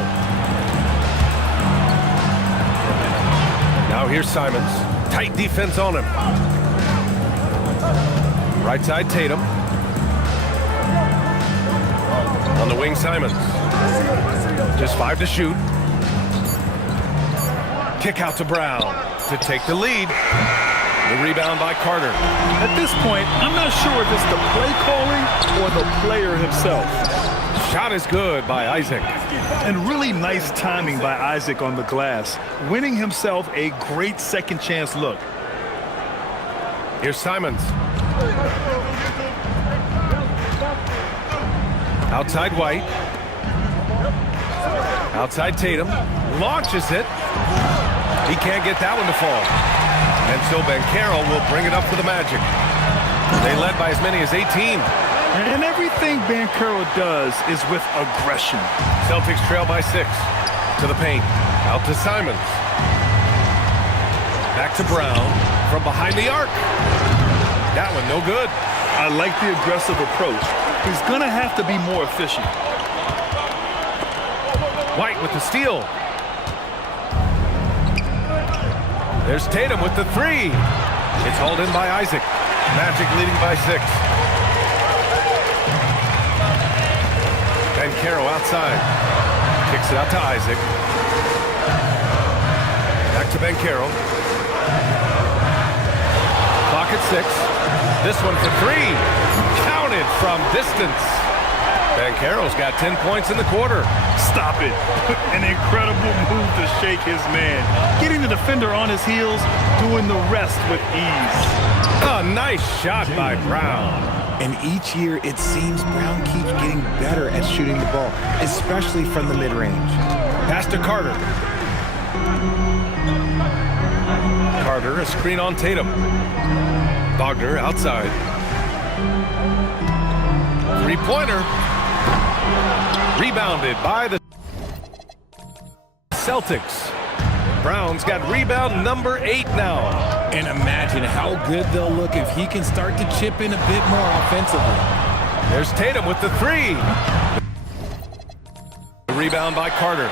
Now here's Simons. Tight defense on him. Right side Tatum. On the wing Simons. Just 5 to shoot. Kick out to Brown. To to take the lead. The rebound by Carter. At this point, I'm not sure if it's the play calling or the player himself. Shot is good by Isaac. And really nice timing by Isaac on the glass, winning himself a great second chance look. Here's Simons. Outside White. Outside Tatum. Launches it. He can't get that one to fall. And so Banchero will bring it up for the Magic. They led by as many as 18. And everything Banchero does is with aggression. Celtics trail by 6. To the paint. Out to Simons. Back to Brown. From behind the arc. That one no good. I like the aggressive approach. He's going to have to be more efficient. White with the steal. There's Tatum with the 3. It's hauled in by Isaac. Magic leading by 6. Banchero outside. Kicks it out to Isaac. Back to Banchero. Clock at 6. This one for 3. Counted from distance. Banchero's got 10 points in the quarter. Stop it. An incredible move to shake his man. Getting the defender on his heels, doing the rest with ease. A nice shot by Brown. And each year, it seems Brown keeps getting better at shooting the ball, especially from the mid-range. Pass to Carter. Carter, a screen on Tatum. Wagner outside. Three-pointer. Rebounded by the Celtics. Brown's got rebound number 8 now. And imagine how good they'll look if he can start to chip in a bit more offensively. There's Tatum with the 3. The rebound by Carter.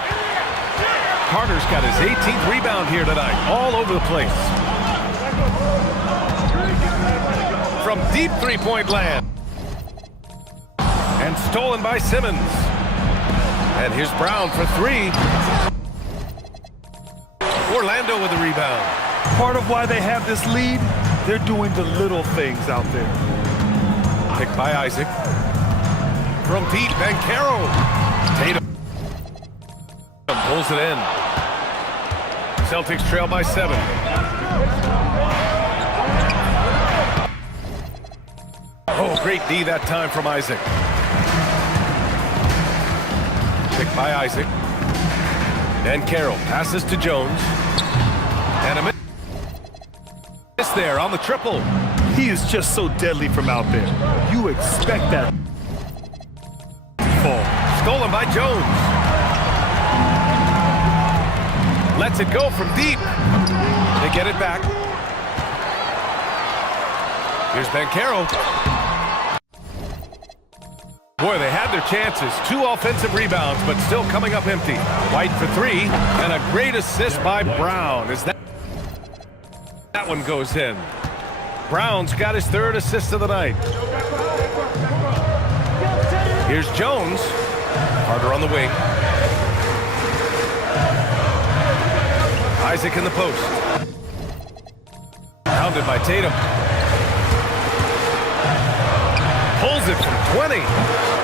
Carter's got his 18th rebound here tonight, all over the place. From deep three-point land. And stolen by Simmons. And here's Brown for 3. Orlando with the rebound. Part of why they have this lead, they're doing the little things out there. Picked by Isaac. From deep, Banchero. Tatum pulls it in. Celtics trail by 7. Oh, great D that time from Isaac. Picked by Isaac. Banchero passes to Jones. And a miss there on the triple. He is just so deadly from out there. You expect that fall. Stolen by Jones. Lets it go from deep. They get it back. Here's Banchero. Boy, they had their chances. 2 offensive rebounds, but still coming up empty. White for 3, and a great assist by Brown. As that one goes in. Brown's got his 3rd assist of the night. Here's Jones. Carter on the wing. Isaac in the post. Pounded by Tatum. Pulls it from 20.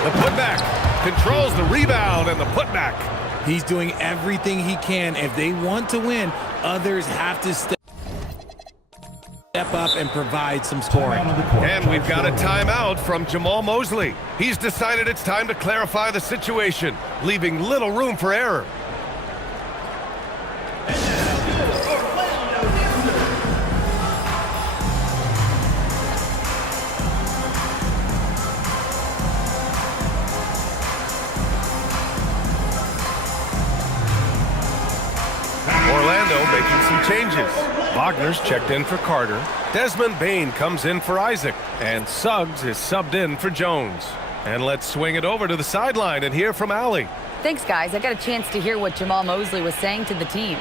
The putback. Controls the rebound and the putback. He's doing everything he can. If they want to win, others have to step up and provide some scoring. And we've got a timeout from Jamal Mosley. He's decided it's time to clarify the situation, leaving little room for error. Orlando making some changes. Wagner's checked in for Carter. Desmond Bane comes in for Isaac. And Suggs is subbed in for Jones. And let's swing it over to the sideline and hear from Allie. Thanks, guys. I got a chance to hear what Jamal Mosley was saying to the team.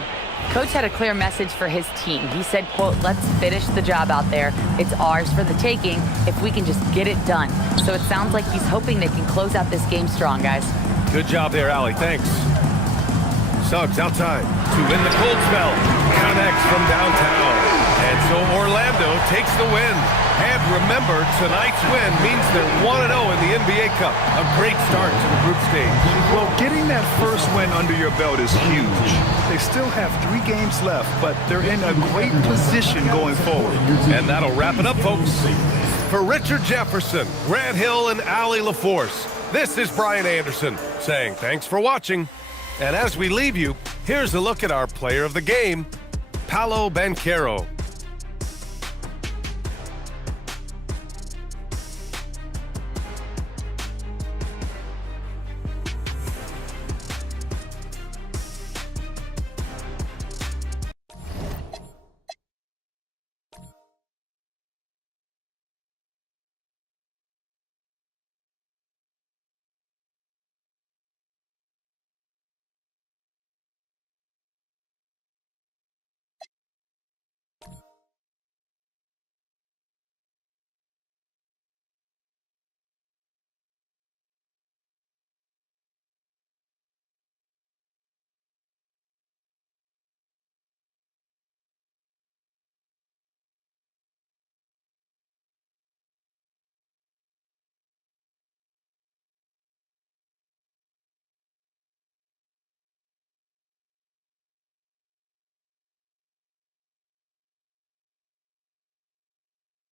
Coach had a clear message for his team. He said, quote, let's finish the job out there. It's ours for the taking if we can just get it done. So it sounds like he's hoping they can close out this game strong, guys. Good job there, Allie. Thanks. Suggs outside to win the cold spell. Connects from downtown. And so Orlando takes the win. And remember, tonight's win means they're 1-0 in the NBA Cup. A great start to the group stage. Well, getting that first win under your belt is huge. They still have 3 games left, but they're in a great position going forward. And that'll wrap it up, folks. For Richard Jefferson, Grant Hill, and Allie LaForce, this is Brian Anderson saying thanks for watching. And as we leave you, here's a look at our player of the game, Paolo Banchero.